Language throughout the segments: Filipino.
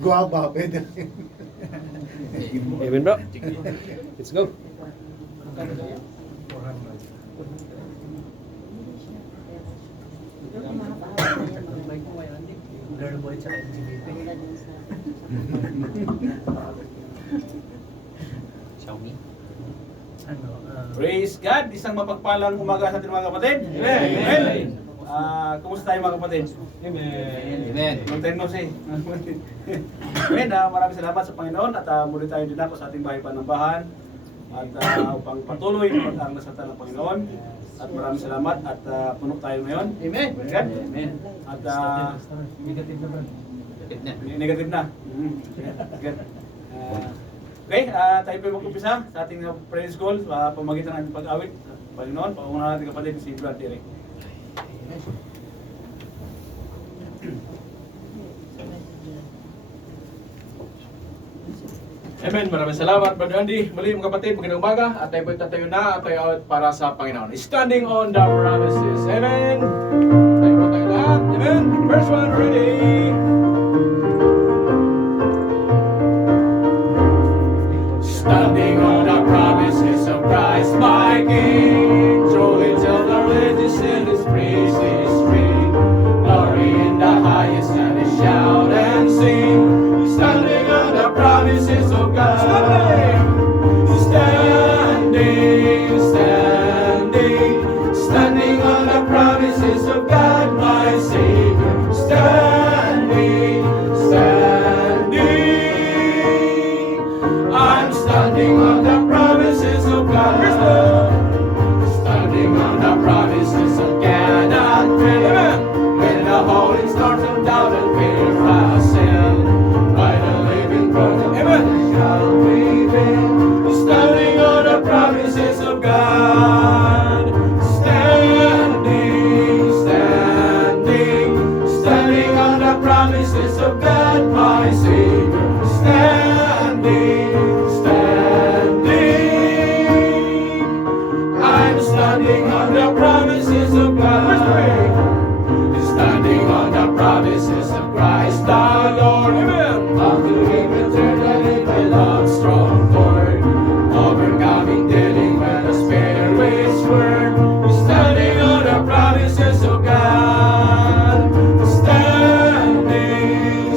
Guava, pwede. Amen bro. Let's go. Xiaomi. Praise God! Isang mapagpalang umaga sa ating mga kapatid. Amen! Amen! Kumusta tayo mga kapatid? Amen. Amen. Long time no see. Amen! Maraming salamat sa Panginoon at muli tayo din ako sa ating bahay panambahan at upang patuloy na ang nasata ng Panginoon. At maraming salamat at puno tayo ngayon. Amen! Praise God! Amen. At Negative na. negative na. Good. Okay, tayo po mag-umpisa sa ating praise call sa pamagitan ng ating pag-awit. Panginoon, pangunahan natin kapatid si Brad Terry. Amen. Maraming salamat, Brother Andy. Muli mga kapatid, magandang umaga. At tayo po tatayo na at tayo out para sa Panginoon. Standing on the promises. Amen. Tayo po tayo lahat. Amen. Verse 1, ready. Standing on the promises of Christ my King, truly till the riches in His praise is ring. Glory in the highest and His shout and sing. Standing on the promises of God. Standing, standing, standing on the promises of God my Savior. Standing, standing. I'm standing on the promises of God. Standing on the promises of God and fail. When the holy storms of doubt and fear assail, by the living God, amen, shall prevail. Standing on the promises of God. Standing, standing, standing on the promises of God, my Savior. Standing, standing. I'm standing on the promises of God. Standing on the promises of Christ our Lord. Amen. Unto Him eternally belongs strong word. Overcoming dealing when the Spirit's word. Standing on the promises of God. Standing,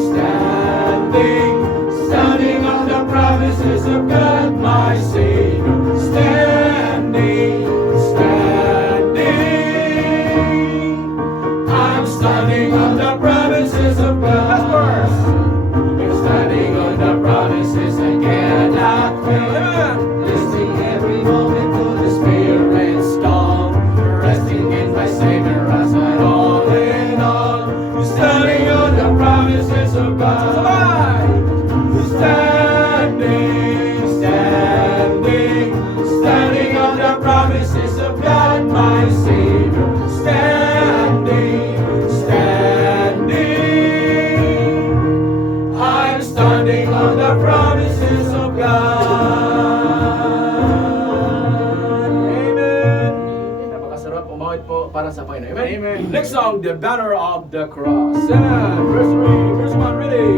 standing, standing on the promises of God, my Savior. Standing, standing. I'm standing on the promises of God. Standing on the promises I cannot fail. Listening every moment to the Spirit's call. Resting in my Savior as my all in all. Standing on the promises of God. Standing, standing, standing on the promises of God, my Savior. Standing, standing. I'm standing on the promises of God. Amen. Napakasarap umawit po para sa Panginoon. Amen. Amen. Next song, The Banner of the Cross. Amen. Verse 3, verse 1, ready.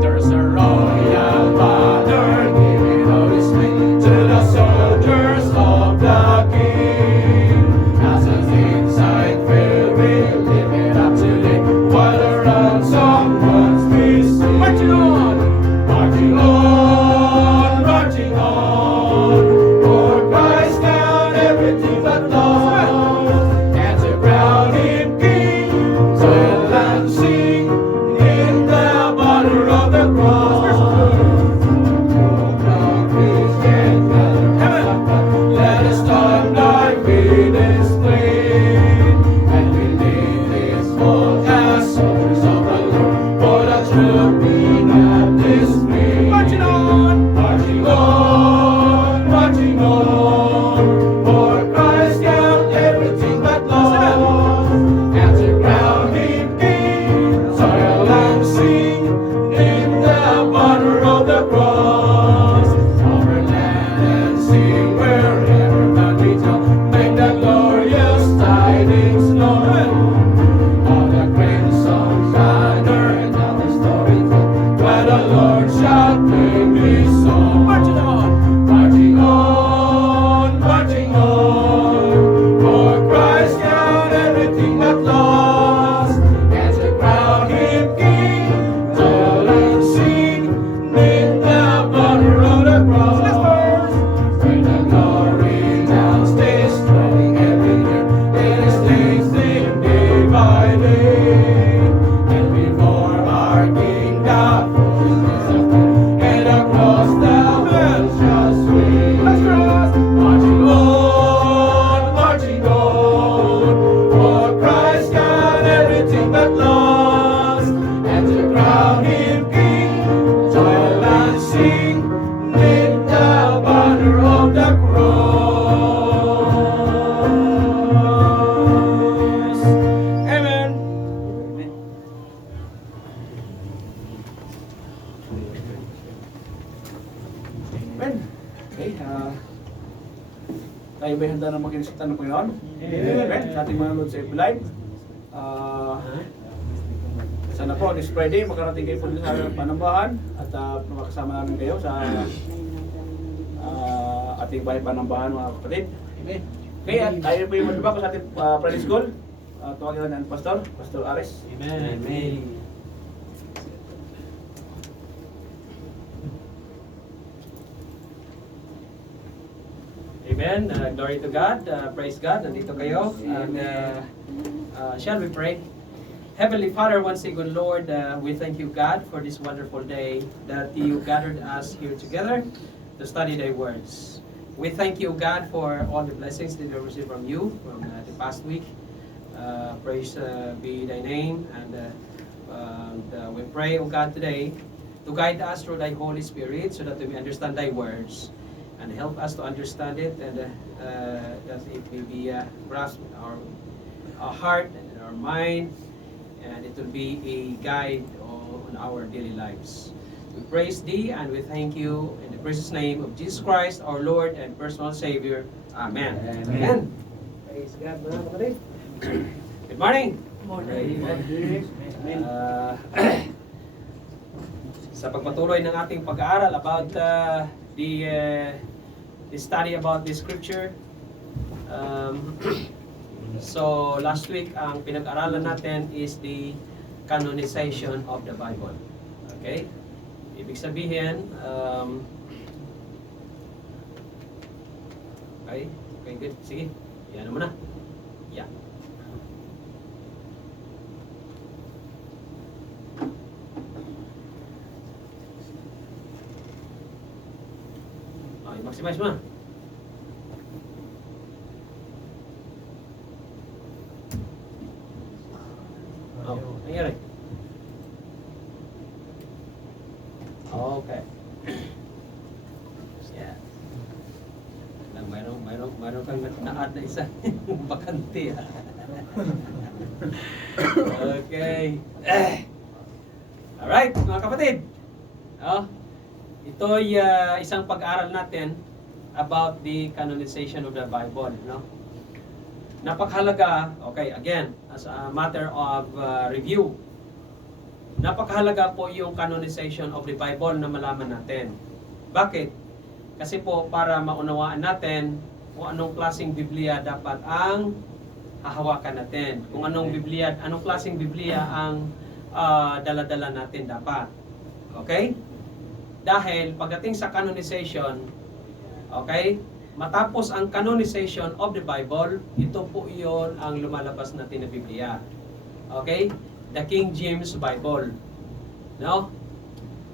There's a royal banner giving out His name to the soldiers of the King. As an inside fair, we live it up today. While the ransom once we sing. Marching on, marching on, marching on. For Christ down everything but lost. And to ba'y handa na makinisita ng Panginoon? Amen. Sa ating mga Lord sa FB Live. Sana po, this Friday, makarating kayo po dito sa Panambahan at makasama namin kayo sa ating bahay Panambahan, mga kapatid. Okay. Kaya tayo po yung magdubak sa ating Friday School. Tawagin natin ang Pastor Ares. Amen. Amen. Amen. Glory to God. Praise God. Nandito kayo. And shall we pray? Heavenly Father, once again, Lord, we thank you, God, for this wonderful day that you gathered us here together to study thy words. We thank you, God, for all the blessings that we received from you from the past week. Praise be thy name. And we pray, O God, today to guide us through thy Holy Spirit so that we may understand thy words and help us to understand it, and that it may be grasped in our heart and in our mind, and it will be a guide on our daily lives. We praise thee and we thank you in the precious name of Jesus Christ, our Lord and personal Savior. Amen. Amen. Praise God, mga kapatid. Good morning. Sa pagpatuloy ng ating pag-aaral about the study about the scripture. So last week ang pinag-aralan natin is the canonization of the Bible. Okay? Ibig sabihin, okay, good. Sige, yan naman na. Yeah. Okay, maximize mo na. Oh, nangyari. Okay. Yeah. Mayroon kang na-add na isa bakante. Okay. Alright, mga kapatid. Oh, ito'y isang pag-aaral natin about the canonization of the Bible, no? Napakahalaga, okay, again, as a matter of review, napakahalaga po yung canonization of the Bible na malaman natin. Bakit? Kasi po para maunawaan natin kung anong klaseng Biblia dapat ang hahawakan natin. Kung anong Biblia, anong klaseng Biblia ang dala-dala natin dapat. Okay? Dahil pagdating sa canonization, okay, matapos ang canonization of the Bible, ito po iyon ang lumalabas natin na Biblia. Okay? The King James Bible. No?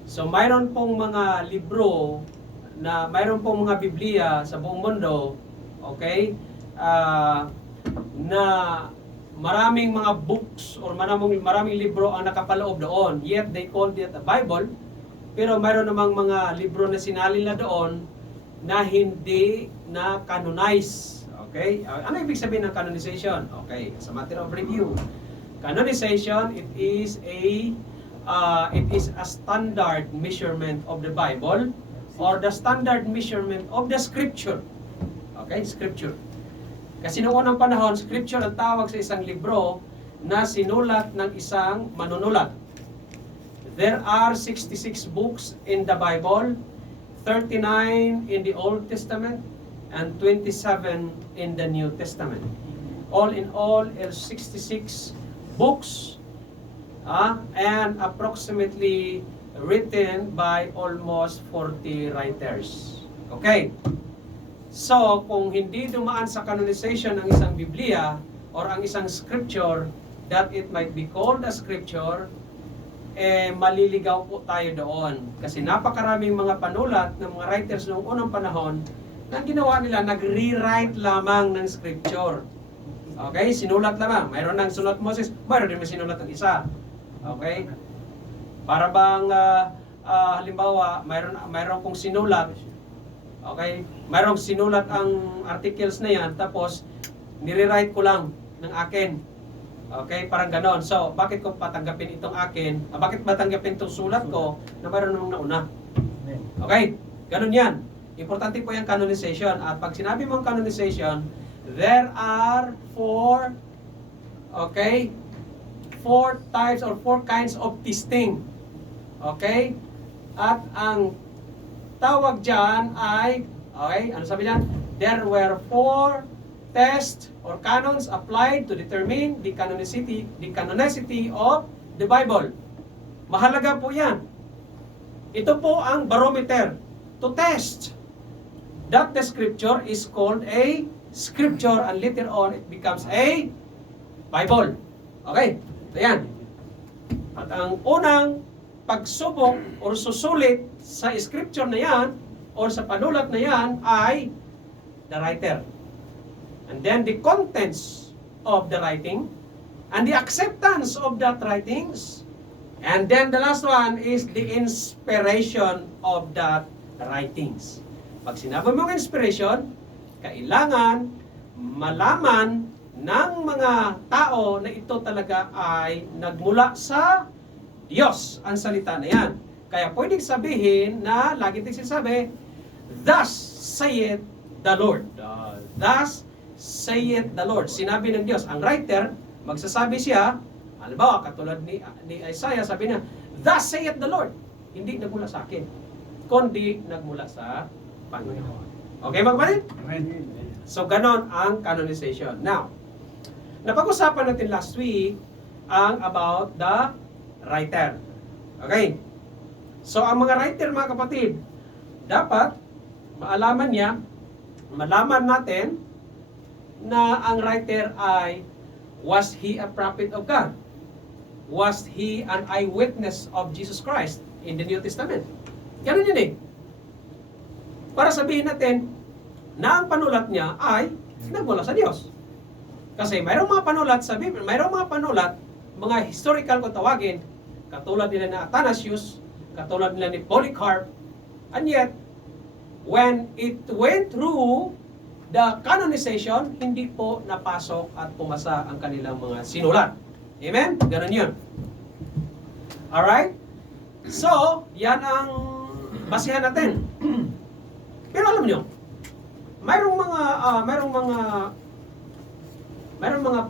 So mayroon pong mga libro na mayroon pong mga Biblia sa buong mundo, okay? Na maraming mga books or maraming libro ang nakapaloob doon. Yet they called it a Bible. Pero mayroon namang mga libro na sinalin na doon na hindi na canonize. Okay? Ano ibig sabihin ng canonization? Okay, as a matter of review. Canonization, it is a standard measurement of the Bible or the standard measurement of the Scripture. Okay, Scripture. Kasi noong unang panahon, Scripture ang tawag sa isang libro na sinulat ng isang manunulat. There are 66 books in the Bible, 39 in the Old Testament, and 27 in the New Testament. All in all, is 66 books and approximately written by almost 40 writers. Okay. So, kung hindi dumaan sa canonization ang isang Biblia or ang isang scripture, that it might be called a scripture, maliligaw po tayo doon. Kasi napakaraming mga panulat ng mga writers noong unang panahon na ginawa nila, nag-rewrite lamang ng scripture. Okay? Sinulat lamang. Mayroon ng sulat Moses, mayroon din may sinulat ng isa. Okay? Para bang, halimbawa, mayroon kong sinulat, okay? Mayroong sinulat ang articles na yan, tapos nire-write ko lang ng akin. Okay? Parang ganon. So, bakit ko patanggapin itong akin? Bakit matanggapin itong sulat ko na mayroon namang nauna? Okay? Ganon yan. Importante po yung canonization. At pag sinabi mong canonization, there are four types or four kinds of testing. Okay? At ang tawag dyan ay, ano sabi dyan? There were four tests or canons applied to determine the canonicity of the Bible. Mahalaga po yan. Ito po ang barometer to test that the scripture is called a scripture and later on it becomes a Bible. Okay, ito yan. At ang unang pagsubok or susulit sa scripture na yan or sa panulat na yan ay the writer. And then the contents of the writing and the acceptance of that writings. And then the last one is the inspiration of that writings. Pag sinabi mong inspiration, kailangan malaman ng mga tao na ito talaga ay nagmula sa Diyos ang salita na yan. Kaya pwedeng sabihin na, lagi din sinasabi, thus saith the Lord. Thus saith the Lord. Sinabi ng Diyos. Ang writer, magsasabi siya, halimbawa, katulad ni Isaiah, sabi niya, thus saith the Lord. Hindi nagmula sa akin, kundi nagmula sa Panginoon. Okay mga kapatid? So, ganon ang canonization. Now, napag-usapan natin last week ang about the writer. Okay? So, ang mga writer, mga kapatid, dapat malaman natin na ang writer ay, was he a prophet of God? Was he an eyewitness of Jesus Christ in the New Testament? Ganun yun eh. Para sabihin natin na ang panulat niya ay nagmula sa Diyos. Kasi mayroong mga panulat sa Biblia, mayroong mga panulat, mga historical kung tawagin, katulad nila ni Athanasius, katulad nila ni Polycarp, and yet, when it went through the canonization, hindi po napasok at pumasa ang kanilang mga sinulat. Amen? Ganun yun. Alright? So, yan ang basihan natin. Pero alam nyo, mayroong mga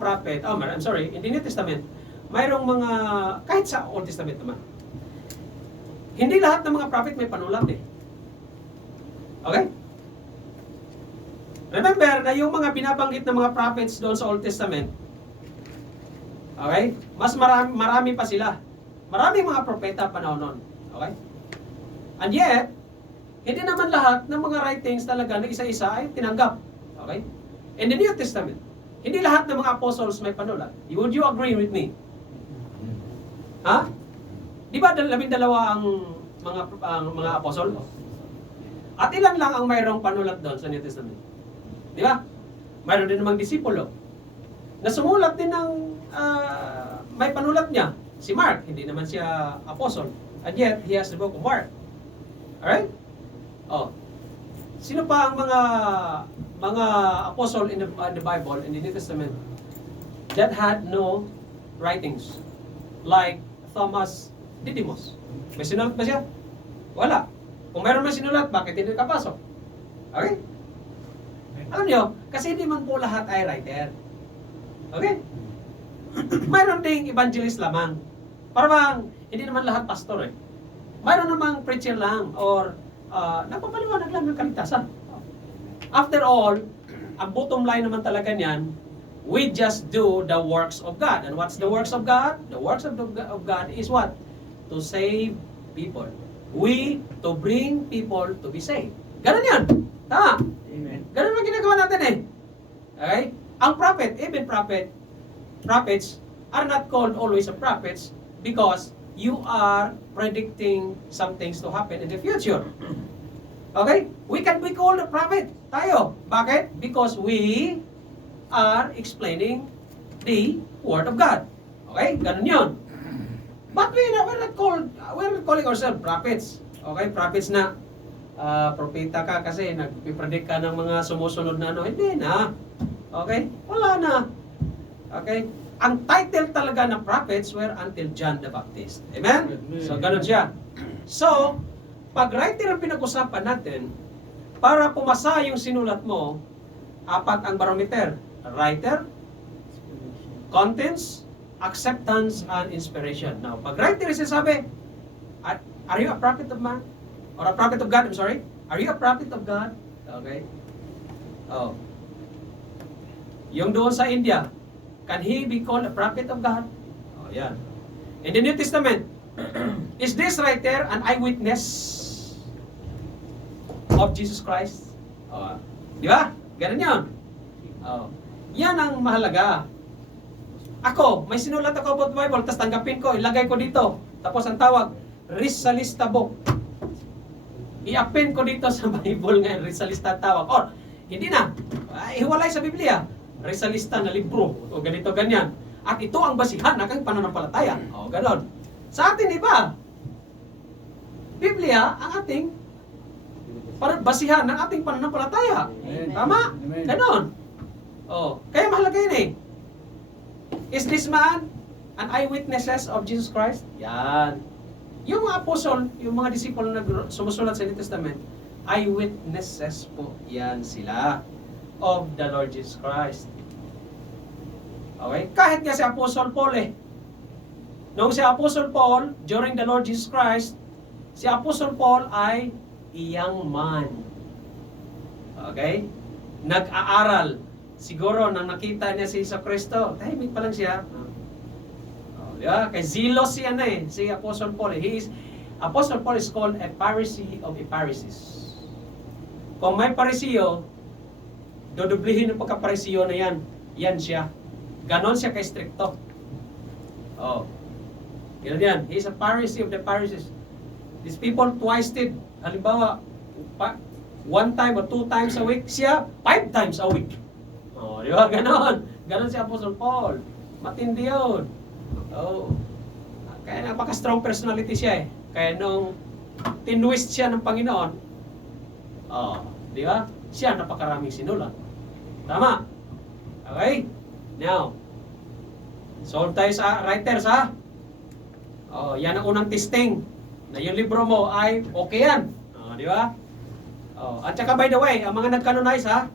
prophet, in the New Testament, mayroong mga, kahit sa Old Testament naman, hindi lahat ng mga prophet may panulat eh. Okay? Remember na yung mga binabanggit ng mga prophets doon sa Old Testament, okay? Mas marami pa sila. Maraming mga propeta panahon noon. Okay? And yet, hindi naman lahat ng mga writings talaga na isa-isa ay tinanggap. Okay? In the New Testament, hindi lahat ng mga apostles may panulat. Would you agree with me? Ha? Di ba 12 ang mga apostol? At ilan lang ang mayroong panulat doon sa New Testament? Di ba? Mayroon din namang disipulo na sumulat din ng may panulat niya. Si Mark, hindi naman siya apostle. And yet, he has the book of Mark. Alright? Oh. Sino pa ang mga apostle in the Bible, in the New Testament, that had no writings? Like Thomas Didymus. May sinulat ba siya? Wala. Kung mayroon man sinulat, bakit hindi nakapasok? Okay? Alam nyo, kasi hindi man po lahat ay writer. Okay? Mayroon ding evangelist lamang. Para bang, hindi naman lahat pastor eh. Mayroon namang preacher lang or nagpapaliwanag lang ng kaligtasan. After all, ang bottom line naman talaga niyan, we just do the works of God. And what's the works of God? The works of God is what? To save people. To bring people to be saved. Ganun yan. Tama? Amen. Ganun ang ginagawa natin eh. Okay? Ang prophet, even prophets are not called always a prophets because you are predicting some things to happen in the future. Okay? We can be called a prophet. Tayo. Bakit? Because we are explaining the Word of God. Okay? Ganun yun. But we're not calling ourselves prophets. Okay? Prophets na propeta ka kasi nagpipredict ka ng mga sumusunod na ano. Hindi na. Okay? Wala na. Okay? Ang title talaga ng prophets were until John the Baptist. Amen? So, ganun siya. So, pag writer ang pinag-usapan natin, Para pumasa yung sinulat mo, apat ang barometer. Writer, contents, acceptance, and inspiration. Now, pag writer is sabi, are you a prophet of man? Or a prophet of God, I'm sorry? Are you a prophet of God? Okay. Oh. Yung doon sa India, can he be called a prophet of God? Oh, yan. In the New Testament, is this writer an eyewitness of Jesus Christ? Oh, di ba? Ganun yun. Oh. Yan ang mahalaga. Ako, may sinulat ako about Bible, tapos tanggapin ko, ilagay ko dito. Tapos ang tawag, Rizalista book. I-append ko dito sa Bible ngayon, Rizalista tawag. Or, hindi na. Ihiwalay sa Biblia. Rizalista na libro. O ganito, ganyan. At ito ang basihan ng aking pananampalataya. O, ganon. Sa atin, iba. Biblia, ang ating basihan ng ating pananampalataya. Amen. Tama? Amen. Ganon. O, kaya mahalaga yun eh. Is this man an eyewitnesses of Jesus Christ? Yan. Yung mga apostol, yung mga disipulo na sumusulat sa New Testament, eyewitnesses po yan sila of the Lord Jesus Christ. Okay? Kahit nga si Apostle Paul eh. Noong si Apostle Paul, during the Lord Jesus Christ, si Apostle Paul ay young man. Okay? Nag-aaral. Siguro, nang nakita niya si Isa Cristo, tahimik pa lang siya. Di ba? Kay zealous siya na eh, si Apostle Paul. Apostle Paul is called a Pharisee of the Pharisees. Kung may Pariseo, dodoblihin ng pagka-Pariseo na yan. Yan siya. Ganon siya ka-stricto. Oh. Yan yan. He is a Pharisee of the Pharisees. These people twisted. Halimbawa, one time or two times a week. Siya, 5 times a week. Oh, di ba? Ganon. Ganon si Apostle Paul. Matindi yun. Oh. Kaya napaka-strong personality siya eh. Kaya nung tinwist siya ng Panginoon, oh, di ba? Siya napakaraming sinulat. Tama? Okay? Now, solve tayo sa writers ha? Oh, yan ang unang testing. Na yung libro mo ay okay yan. Oh, di ba? Oh, at saka by the way, ang mga nag-canonize ha,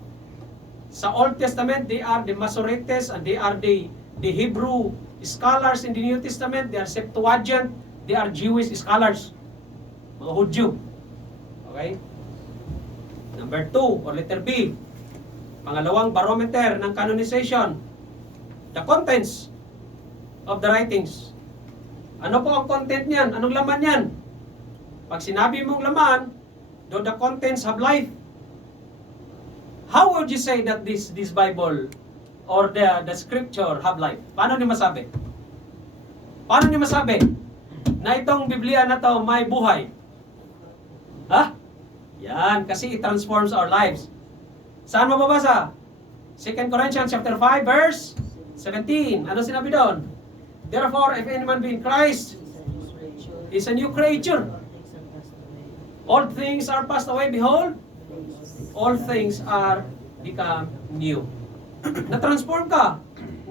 sa Old Testament, they are the Masoretes and they are the Hebrew scholars in the New Testament. They are Septuagint. They are Jewish scholars. Mga Hudyo. Okay? Number 2, or letter B. Pangalawang barometer ng canonization. The contents of the writings. Ano po ang content niyan? Anong laman niyan? Pag sinabi mong laman, do the contents have life? How would you say that this Bible or the scripture have life? Paano niyo masabi? Paano niyo masabi na itong Biblia na to may buhay? Ha? Yan, kasi it transforms our lives. Saan mababasa? 2 Corinthians chapter 5 verse 17. Ano sinabi doon? Therefore, if any man be in Christ, is a new creature. All things are passed away, behold, all things are become new. Na-transform ka,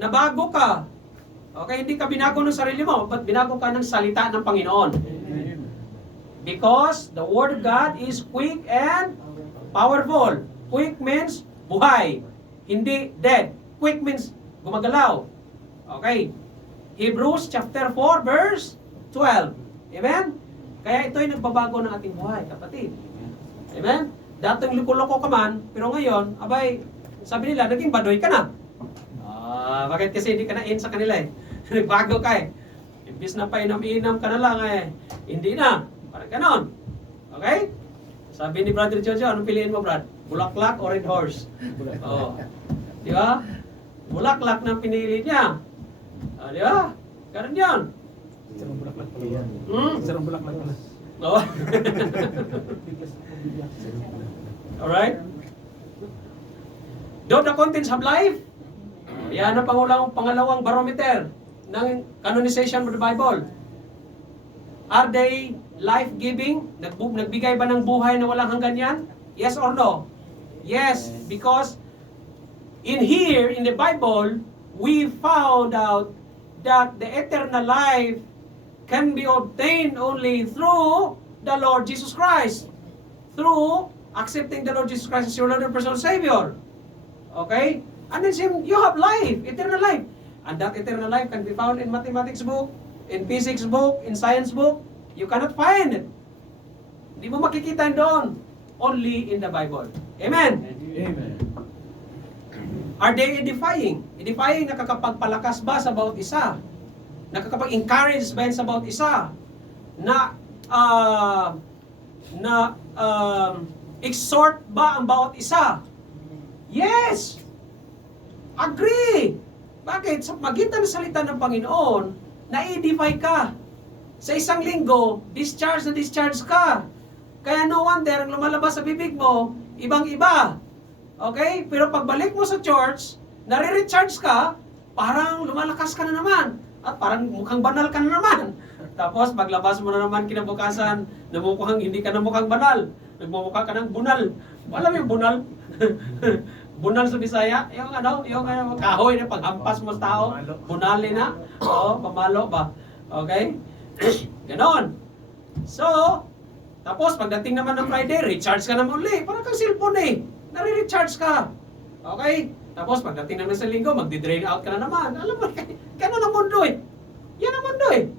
nabago ka. Okay, hindi ka binago ng sarili mo, but binago ka ng salita ng Panginoon. Because the Word of God is quick and powerful. Quick means buhay, hindi dead. Quick means gumagalaw. Okay. Hebrews chapter 4 verse 12. Amen? Kaya ito ay nagbabago ng ating buhay, kapatid. Amen? Dating loko-loko ka man, pero ngayon, abay, sabi nila, naging badoy ka na. Bakit kasi hindi ka na in sa kanila eh? Nagbago ka eh. Imbis na painom-inam ka na lang eh. Hindi na. Parang ganon. Okay? Sabi ni Brother Jojo, anong piliin mo, Brad? Bulaklak o red horse? Oh. Di ba? Bulaklak na pinili niya. Di ba? Ganon yun. Sarang bulaklak pala yan. Sarang bulaklak pala. Oo. Alright? Do the contents have life? Yan ang pangalawang barometer ng canonization of the Bible. Are they life-giving? Nagbigay ba ng buhay na walang hanggan yan? Yes or no? Yes, because in the Bible, we found out that the eternal life can be obtained only through the Lord Jesus Christ. Through accepting the Lord Jesus Christ as your Lord and personal Savior. Okay? And then you have life, eternal life. And that eternal life can be found in mathematics book, in physics book, in science book. You cannot find it. Hindi mo makikita doon. Only in the Bible. Amen? Amen. Are they edifying? Edifying, nakakapagpalakas ba sa bawat isa? Nakakapag-encourage ba yan sa bawat isa? Exhort ba ang bawat isa? Yes! Agree! Bakit? Sa magitan ng salita ng Panginoon, na-edify ka. Sa isang linggo, discharge ka. Kaya no wonder, ang lumalabas sa bibig mo, ibang-iba. Okay? Pero pagbalik mo sa church, nare-recharge ka, parang lumalakas ka na naman. At parang mukhang banal ka na naman. Tapos paglabas mo na naman kinabukasan, namukhang hindi ka na mukhang banal. Nagmumukha ka ng bunal. Alam mo yung bunal? Bunal sa Bisaya, yung kahoy na paghampas mo sa tao, bunali na. Oo, pamalo ba? Okay? Ganon. So, tapos pagdating naman ng Friday, recharge ka naman uli. Parang kang cellphone eh. Nare-recharge ka. Okay? Tapos pagdating naman sa linggo, magdi-drain out ka na naman. Alam mo, gano'n ang mundo eh. Yan ang mundo eh.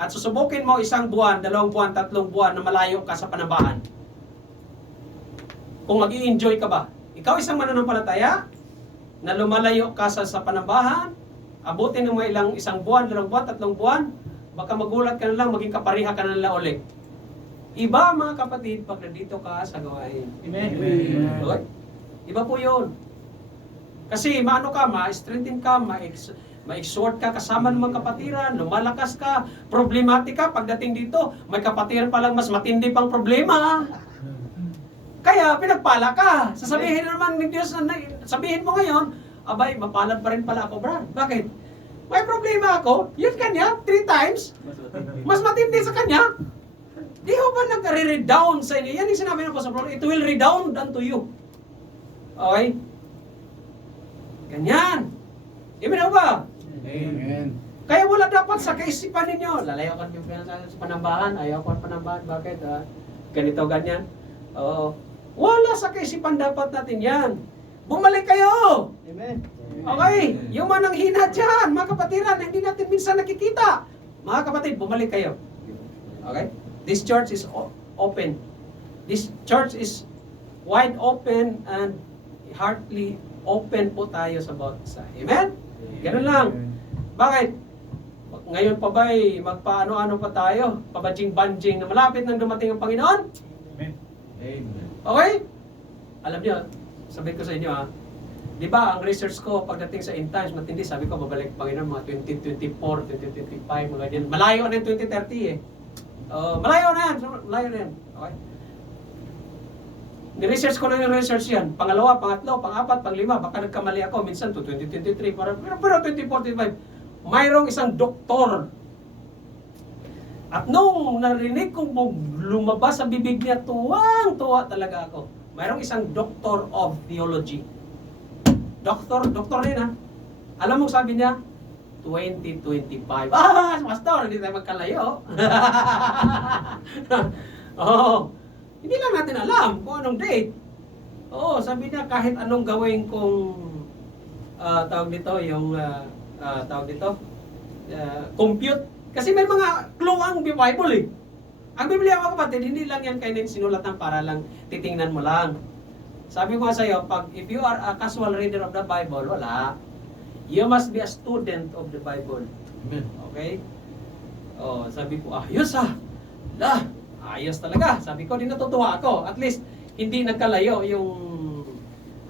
At susubukin mo 1 buwan, 2 buwan, 3 buwan na malayo ka sa panambahan. Kung mag-i-enjoy ka ba? Ikaw isang mananampalataya na lumalayo ka sa panambahan, abutin ng mga 1 buwan, 2 buwan, 3 buwan, baka magulat ka na lang, maging kapariha ka na lang ulit. Iba mga kapatid pag nandito ka sa gawain. Amen. Okay? Iba po yun. Kasi maano ka, ma-strengthen ka, ma-exhort ka kasama ng mga kapatiran, lumalakas ka, problematic ka, pagdating dito, may kapatiran palang mas matindi pang problema. Kaya pinagpala ka. Sasabihin naman ng Diyos, sabihin mo ngayon, abay, mapalad pa rin pala ako, Brad. Bakit? May problema ako, yun kanya, 3 times, mas matindi sa kanya. Di ho ba nag-redound sa inyo? Yan yung sinabi ng Apostle Paul, it will redound unto you. Okay? Ganyan. Amen ho ba? Amen. Kaya wala dapat sa kaisipan ninyo. Lalayo ka yung sa panambahan, ayaw ko ang panambahan. Bakit? Ganito, ganyan. Oo. Wala sa kaisipan dapat natin yan. Bumalik kayo! Amen. Okay? Yung manang hina dyan, mga kapatiran, hindi natin minsan nakikita. Mga kapatid, bumalik kayo. Okay? This church is open. This church is wide open and heartily open po tayo sa bawat isa. Amen? Ganun lang. Bakit? Ngayon pa ba'y magpaano-ano pa tayo? Pabanjing-banjing na malapit nang dumating ang Panginoon? Amen. Amen. Okay? Alam niyo, sabihin ko sa inyo di ba ang research ko pagdating sa end times, matindi, sabi ko babalik Panginoon mga 2024, 2025, mga ganyan. Malayo na yung 2030 eh. Malayo na yan. Okay? Ni-research ko na yung research yan. Pangalawa, pangatlo, pang-apat, pang-5. Baka nagkamali ako. Minsan to 2023. Pero 2045. Mayroong isang doktor. At nung narinig kong lumabas sa bibig niya, tuwang-tuwa talaga ako. Mayroong isang doctor of theology. Doktor rin ha. Alam mo sabi niya? 2025. Pastor, hindi tayo magkalayo. Hindi lang natin alam kung anong date. Sabi niya kahit anong gawin kong compute. Kasi may mga clue ang Bible eh. Ang Biblia mga kapatid, hindi lang yan kayo sinulatan para lang titingnan mo lang. Sabi ko sa iyo, if you are a casual reader of the Bible, wala. You must be a student of the Bible. Amen. Okay? Sabi ko, ayos ayos talaga. Sabi ko, di natutuwa ako. At least, hindi nagkalayo yung,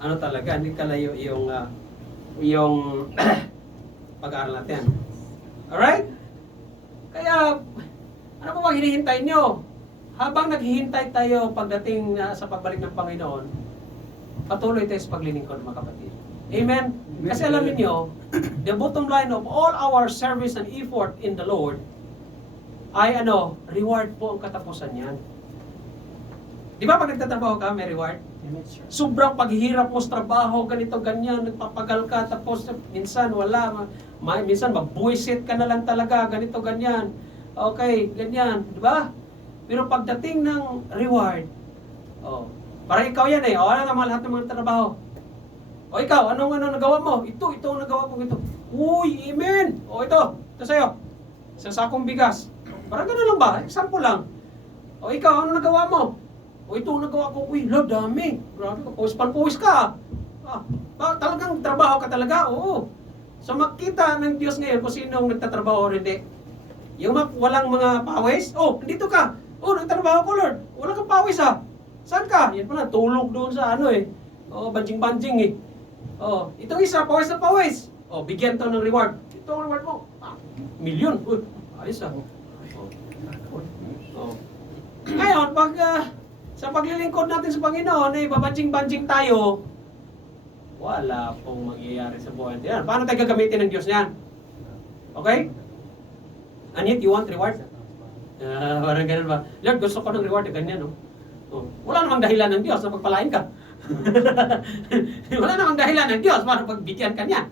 hindi kalayo yung pag-aaral natin. Alright? Kaya, ano po bang hinihintay nyo? Habang naghihintay tayo pagdating sa pagbalik ng Panginoon, patuloy tayo sa paglilingkod mga kapatid. Amen? Kasi alam niyo, the bottom line of all our service and effort in the Lord ay reward po ang katapusan niyan. Di ba pag nagtatrabaho ka, may reward? Sobrang paghihirap mo sa trabaho, ganito, ganyan, nagpapagal ka, tapos minsan wala, minsan mabuisit ka na lang talaga, ganito, ganyan. Okay, ganyan, di ba? Pero pagdating ng reward, Para ikaw yan eh. O, ano naman lahat ng mga trabaho. O ikaw, anong nagawa mo? Ito ang nagawa ko ito. Uy, amen! O ito sa'yo. Isang sakong bigas. Parang gano'n lang ba? Example lang. O ikaw, ano nagawa mo? O ito ang nagawa ko. Uy, Lord, dami. Grabe ka, pawis ka. Talagang trabaho ka talaga? Oo. So makita ng Diyos ngayon kung sino ang nagtatrabaho o hindi. Yung walang mga pawis, nandito ka. Nagtatrabaho ko, Lord. Wala kang pawis Saan ka? Yan pala, tulog doon sa banjing-banjing eh. Itong isa, pawis na pawis. Bigyan to ng reward. Ito ang reward mo. Milyon. Uy, ayos Ngayon, pag sa paglilingkod natin sa Panginoon, babanjing-banjing tayo, wala pong mangyayari sa buhay natin. Paano tayo gagamitin ng Diyos niyan? Okay? And yet, you want reward? Parang ganun ba? Lord, gusto ko ng reward, ganyan, no? Wala namang dahilan ng Diyos na pagpalain ka. Wala namang dahilan ng Diyos para pagbigyan ka niya.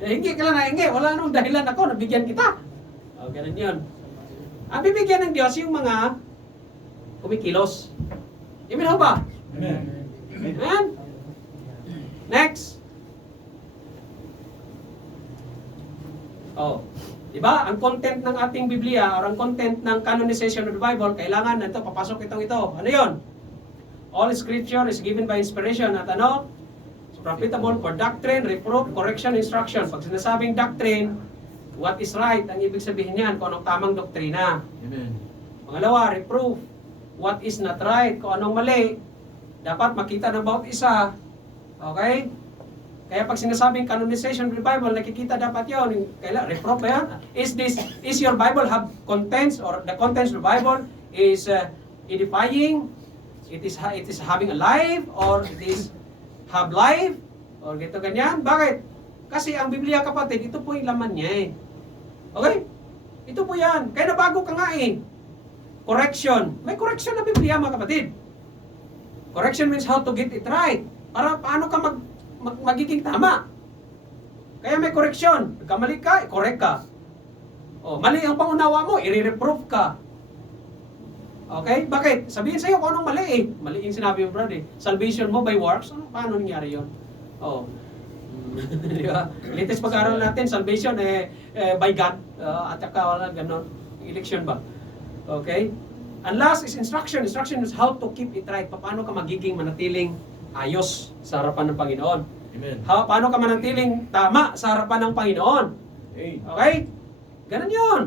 Hingi ka lang na hingi. Wala namang dahilan ako na bigyan kita. Ganun yun. Ang bibigyan ng Diyos yung mga kumikilos. Amen ho ba? Amen. Next. Diba? Ang content ng ating Biblia or ang content ng canonization of the Bible, kailangan nito, papasok ito. Ano yon? All scripture is given by inspiration at it's profitable for doctrine, reproof, correction, instruction. Pag sinasabing doctrine, what is right, ang ibig sabihin niyan, kung anong tamang doktrina. Amen. Pangalawa, reproof, what is not right, kung anong mali, dapat makita ng bawat isa. Okay? Kaya pag sinasabing canonization of the Bible, nakikita dapat yun. Kailan, reproof ba yan? Is your Bible have contents or the contents of the Bible is edifying? It is having a life or it is have life or gito ganyan. Bakit? Kasi ang Biblia, kapatid, ito po yung laman niya eh. Okay? Ito po yan. Kaya nabago ka nga eh. Correction. May correction na Biblia, mga kapatid. Correction means how to get it right. Para paano ka magiging tama. Kaya may correction. Nagkamali ka, i-correct ka. Mali ang pangunawa mo, i-reproof ka. Okay? Bakit? Sabihin sa'yo kung anong mali eh. Mali yung sinabi mo, brad eh. Salvation mo by works? Paano nangyari yun? Di ba? Latest pag-aaral natin, salvation by God. At saka wala ganon. Election ba? Okay? And last is instruction. Instruction is how to keep it right. Paano ka magiging manatiling ayos sa harapan ng Panginoon. Amen. Paano ka manatiling tama sa harapan ng Panginoon. Okay? Ganun yun.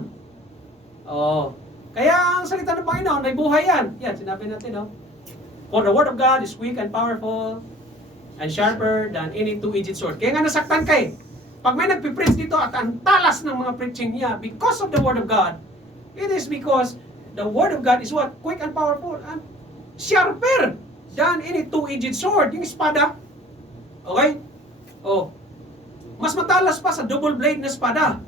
Kaya ang salita ng Panginoon, may buhay yan. Yan, sinabi natin, For the word of God is quick and powerful and sharper than any two-edged sword. Kaya nga nasaktan ka eh. Pag may nagpipreach dito at ang talas ng mga preaching niya because of the word of God, it is because the word of God is what? Quick and powerful and sharper than any two-edged sword. Yung espada. Okay? Mas matalas pa sa double blade na espada.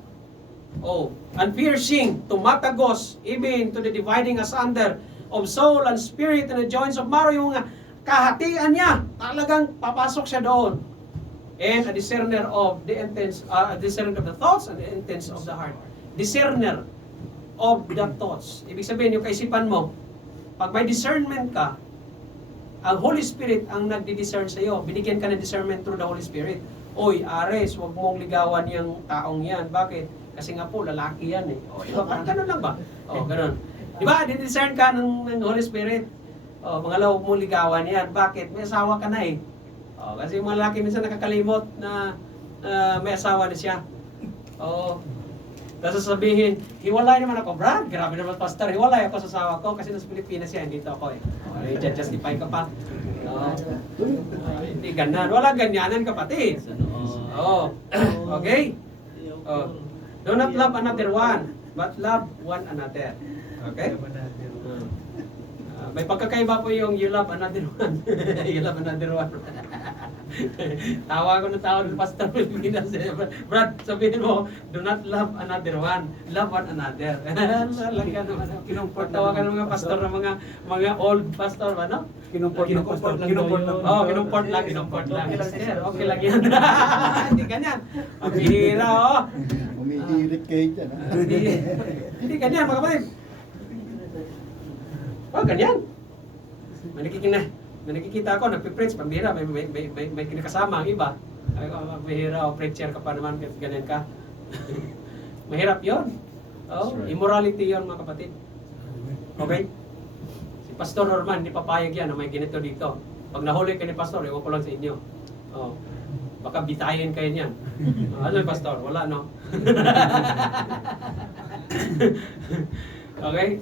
And piercing, tumatagos, even to the dividing asunder of soul and spirit and the joints of marrow. Yung kahatian niya, talagang papasok siya doon. And a discerner of the intents, discerner of the thoughts and the intents of the heart. Discerner of the thoughts. Ibig sabihin, yung kaisipan mo, pag may discernment ka, ang Holy Spirit ang nagdi-discern sa iyo. Binigyan ka ng discernment through the Holy Spirit. Oy, Ares, huwag mong ligawan yung taong yan. Bakit? Kasi nga po, lalaki yan eh. Diba? Parang ganun lang ba? Ganun. Diba? Di-discern ka ng Holy Spirit. Pangalawa, huwag mong ligawan yan. Bakit? May asawa ka na eh. Kasi yung mga lalaki minsan nakakalimot na may asawa na siya. Tapos sasabihin, hiwalay naman ako, Brad, grabe naman pastor, hiwalay ako sa asawa ko kasi nasa Pilipinas yan, dito ako eh. Justify ka pa. Hindi ganyan. Wala ganyanan kapatid. Okay? Do not love another one, but love one another. Okay? May pagkakaiba po yung you love another one. You love another one. Tawa ko ng Pastor Pilipinas. Brad, sabihin mo, do not love another one. Love one another. Talaga naman. Tawa ka ng mga pastor ng mga old pastor, ano? Kinumport lang. Okay lang yan. Hindi ganyan. Ang bihira, Umihirit kayo dyan, ha? Hindi ganyan, mga kapatid. Ganyan. May May nakikita ako, nagpipreach, pambira, may kinakasama ang iba. Ay, mahira, preacher ka pa naman, ganyan ka. Mahirap yon. Oh, immorality yon mga kapatid. Okay? Si Pastor Norman, hindi papayag yan na may ganito dito. Pag nahuli ka ni Pastor, ewan ko lang sa inyo. Oh, baka bitayin kayo niyan. Ano yung Pastor? Wala, no? Okay?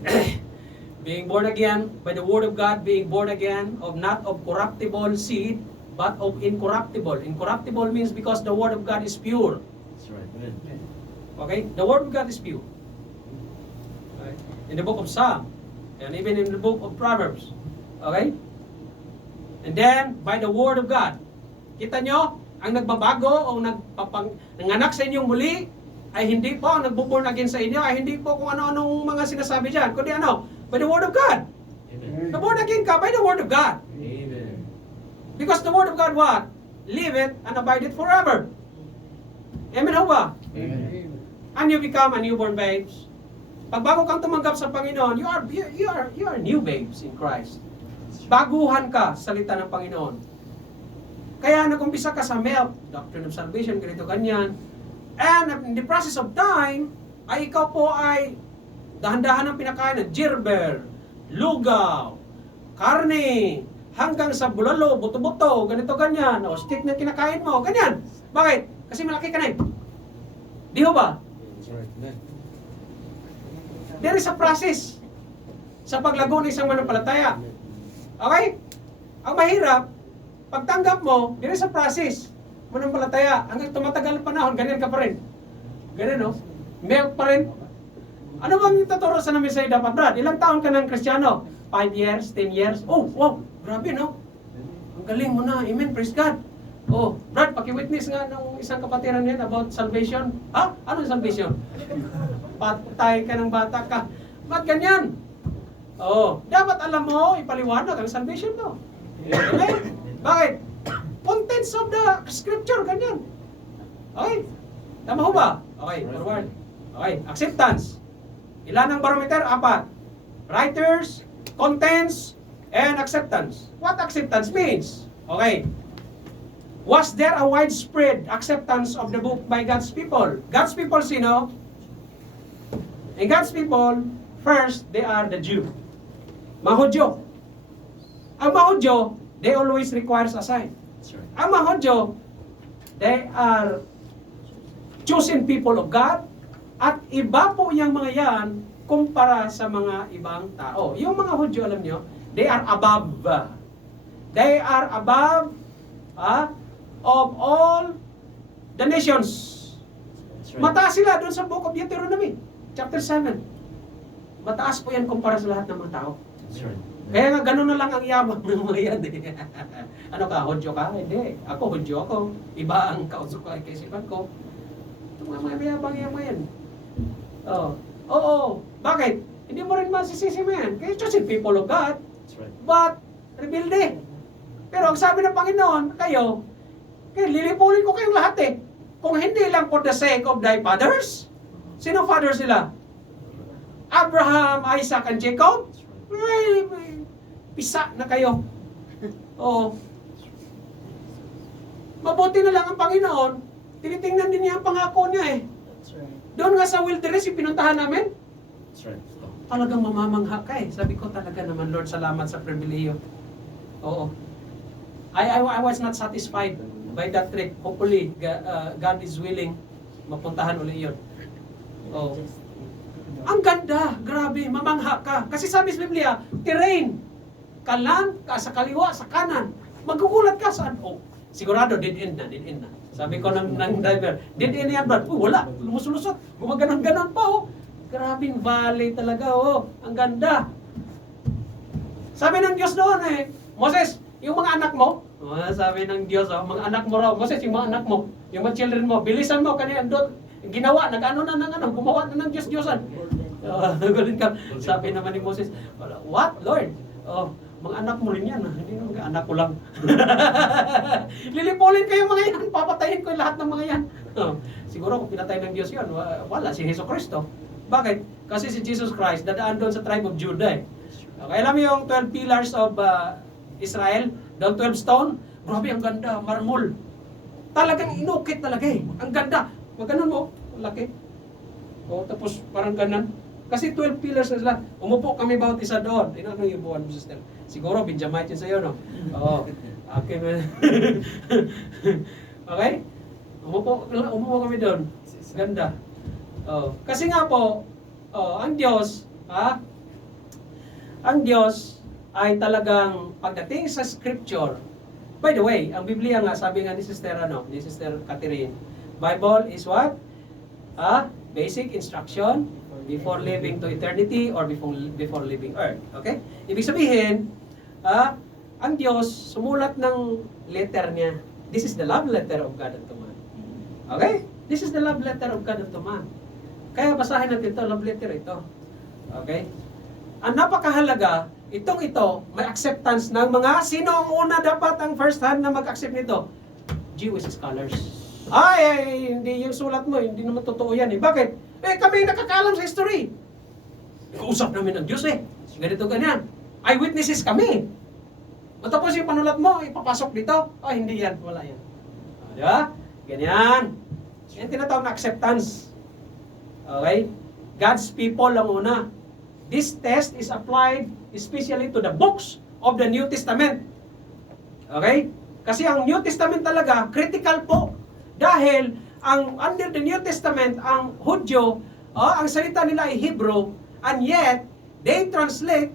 Being born again by the Word of God, being born again of not of corruptible seed, but of incorruptible. Incorruptible means because the Word of God is pure. That's right. Okay? The Word of God is pure. Okay? In the book of Psalm, and even in the book of Proverbs. Okay? And then, by the Word of God. Kita nyo, ang nagbabago o nanganak sa inyong muli, ay hindi po, ang nagbo-born again sa inyo, ay hindi po kung ano-anong mga sinasabi dyan. Kundi ano? By the Word of God. Amen. Na-born again ka by the Word of God. Amen. Because the Word of God what? Live it and abide it forever. Amen ho ba? Amen. And you become a newborn babes. Pag bago kang tumanggap sa Panginoon, you are new babes in Christ. Baguhan ka sa salita ng Panginoon. Kaya nag-umpisa ka sa milk, doctrine of salvation, ganito, ganyan. And in the process of time, ay ikaw po ay dahan-dahan ng pinakain ng gerber, lugaw, karne, hanggang sa bulalo, buto-buto, ganito, ganyan. O stick na kinakain mo, ganyan. Bakit? Kasi malaki ka na eh. Di ho ba? That's right. Amen. There is a process sa paglago ng isang manampalataya. Okay? Ang mahirap, pagtanggap mo, there is a process. Manampalataya. Hanggang tumatagal ang panahon, ganyan ka pa rin. Ganyan, no? Milk pa rin. Ano bang tuturo sa namin sa'yo dapat, Brad? Ilang taon ka ng Kristiyano? 5 years? 10 years? Oh, wow! Grabe, no? Ang galing mo na. Amen. Praise God. Oh, Brad, paki-witness nga ng isang kapatiran yan about salvation. Ha? Ano yung salvation? Patay ka ng bata ka. Ba't ganyan? Oh, dapat alam mo, ipaliwanag ang salvation mo. Amen? Bakit? Contents of the scripture, ganyan. Okay? Tama ho ba? Okay, forward. Okay, acceptance. Ilan ang barometer? 4. Writers, contents, and acceptance. What acceptance means? Okay. Was there a widespread acceptance of the book by God's people? God's people, sino? And God's people, first, they are the Jew. Mahudyo. Ang Mahudyo, they always requires a sign. That's right. Ang Mahudyo, they are chosen people of God, at iba po yung mga yan kumpara sa mga ibang tao. Yung mga Hudyo, alam nyo, they are above. They are above of all the nations. That's right. Mataas sila doon sa book of Deuteronomy, chapter 7. Mataas po yan kumpara sa lahat ng mga tao. That's right. Kaya nga ganun na lang ang yaman ng mga yan. Ano ka, Hudyo ka? Hindi. Ako, Hudyo ako. Iba ang kaisipan ko. Itong mga mayabang yan. Oh. Oo. Bakit? Hindi mo rin masisisi mo yan. Kaya chosen people of God. That's right. But, rebelde. Pero ang sabi ng Panginoon, kayo, kaya lilipulin ko kayong lahat eh. Kung hindi lang for the sake of thy fathers. Sino fathers nila? Abraham, Isaac, and Jacob? Ay, pisa na kayo. Oo. Mabuti na lang ang Panginoon, tinitingnan din niya ang pangako niya eh. That's right. Doon nga sa wilderness, pinuntahan namin, That's right. talagang mamamangha ka eh. Sabi ko talaga naman, Lord, salamat sa pribileyo. Oo. I was not satisfied by that trip. Hopefully, God is willing, mapuntahan uli yun. Oo. Ang ganda, grabe, mamangha ka. Kasi sabi sa Biblia, terrain, kanan, sa kaliwa, sa kanan. Magugulat ka saan? Oh, sigurado, dead end na. Sabi ko ng driver, dead end yan, Brad. Wala, lumusulusot. Gumaganon-ganon pa, oh. Grabing valley talaga, oh. Ang ganda. Sabi ng Diyos doon, Moses, yung mga anak mo, sabi ng Diyos, mga anak mo raw, Moses, yung mga anak mo, yung mga children mo, bilisan mo, kanina doon, ginawa, nag-ano na ng gumawa na ng Diyos-Diyosan. Galing ka. Sabi naman ni Moses, what, Lord? Oh, mga anak mo rin yan. Hindi naman ka, anak ko lang. Lilipulin kayo mga yan. Papatayin ko lahat ng mga yan. Siguro kung pinatay ng Diyos yun, wala, si Jesu Cristo. Bakit? Kasi si Jesus Christ, dadaan doon sa tribe of Judah. Okay, alam mo yung 12 pillars of Israel, doon 12 stone. Grabe, ang ganda, marmol. Talagang inukit talaga eh. Ang ganda. Maganon mo, laki. O, tapos parang ganan. Kasi 12 pillars na sila. Umupo kami bawat isa doon. Ano yung buwan mo, sister? Siguro, Benjamite yun sa'yo, no? Oo. Okay, man. Okay? Umupo kami doon. Ganda. Oh. Kasi nga po, ang Diyos, ang Diyos ay talagang pagdating sa scripture. By the way, ang Biblia nga, sabi nga ni Sister Catherine, Bible is what? Basic instruction before living to eternity or before leaving earth. Okay? Ibig sabihin, ang Diyos sumulat ng letter niya. This is the love letter of God unto man. Okay? This is the love letter of God unto man. Kaya basahin natin ito, love letter ito. Okay? Ang napakahalaga, ito, may acceptance ng mga, sino ang una dapat ang first hand na mag-accept nito? Jewish scholars. Ay, hindi yung sulat mo, hindi naman totoo yan eh. Bakit? Kami nakakaalam sa history. Kausap namin ng Diyos eh. Ganito, ganyan. Eyewitnesses kami. Matapos yung panulat mo, ipapasok dito. Hindi yan, wala yan. Diba? Ganyan. Yan tinatawag na acceptance. Okay? God's people ang una. This test is applied especially to the books of the New Testament. Okay? Kasi ang New Testament talaga, critical po. Dahil under the New Testament, ang Hudyo, ang salita nila ay Hebrew, and yet, they translate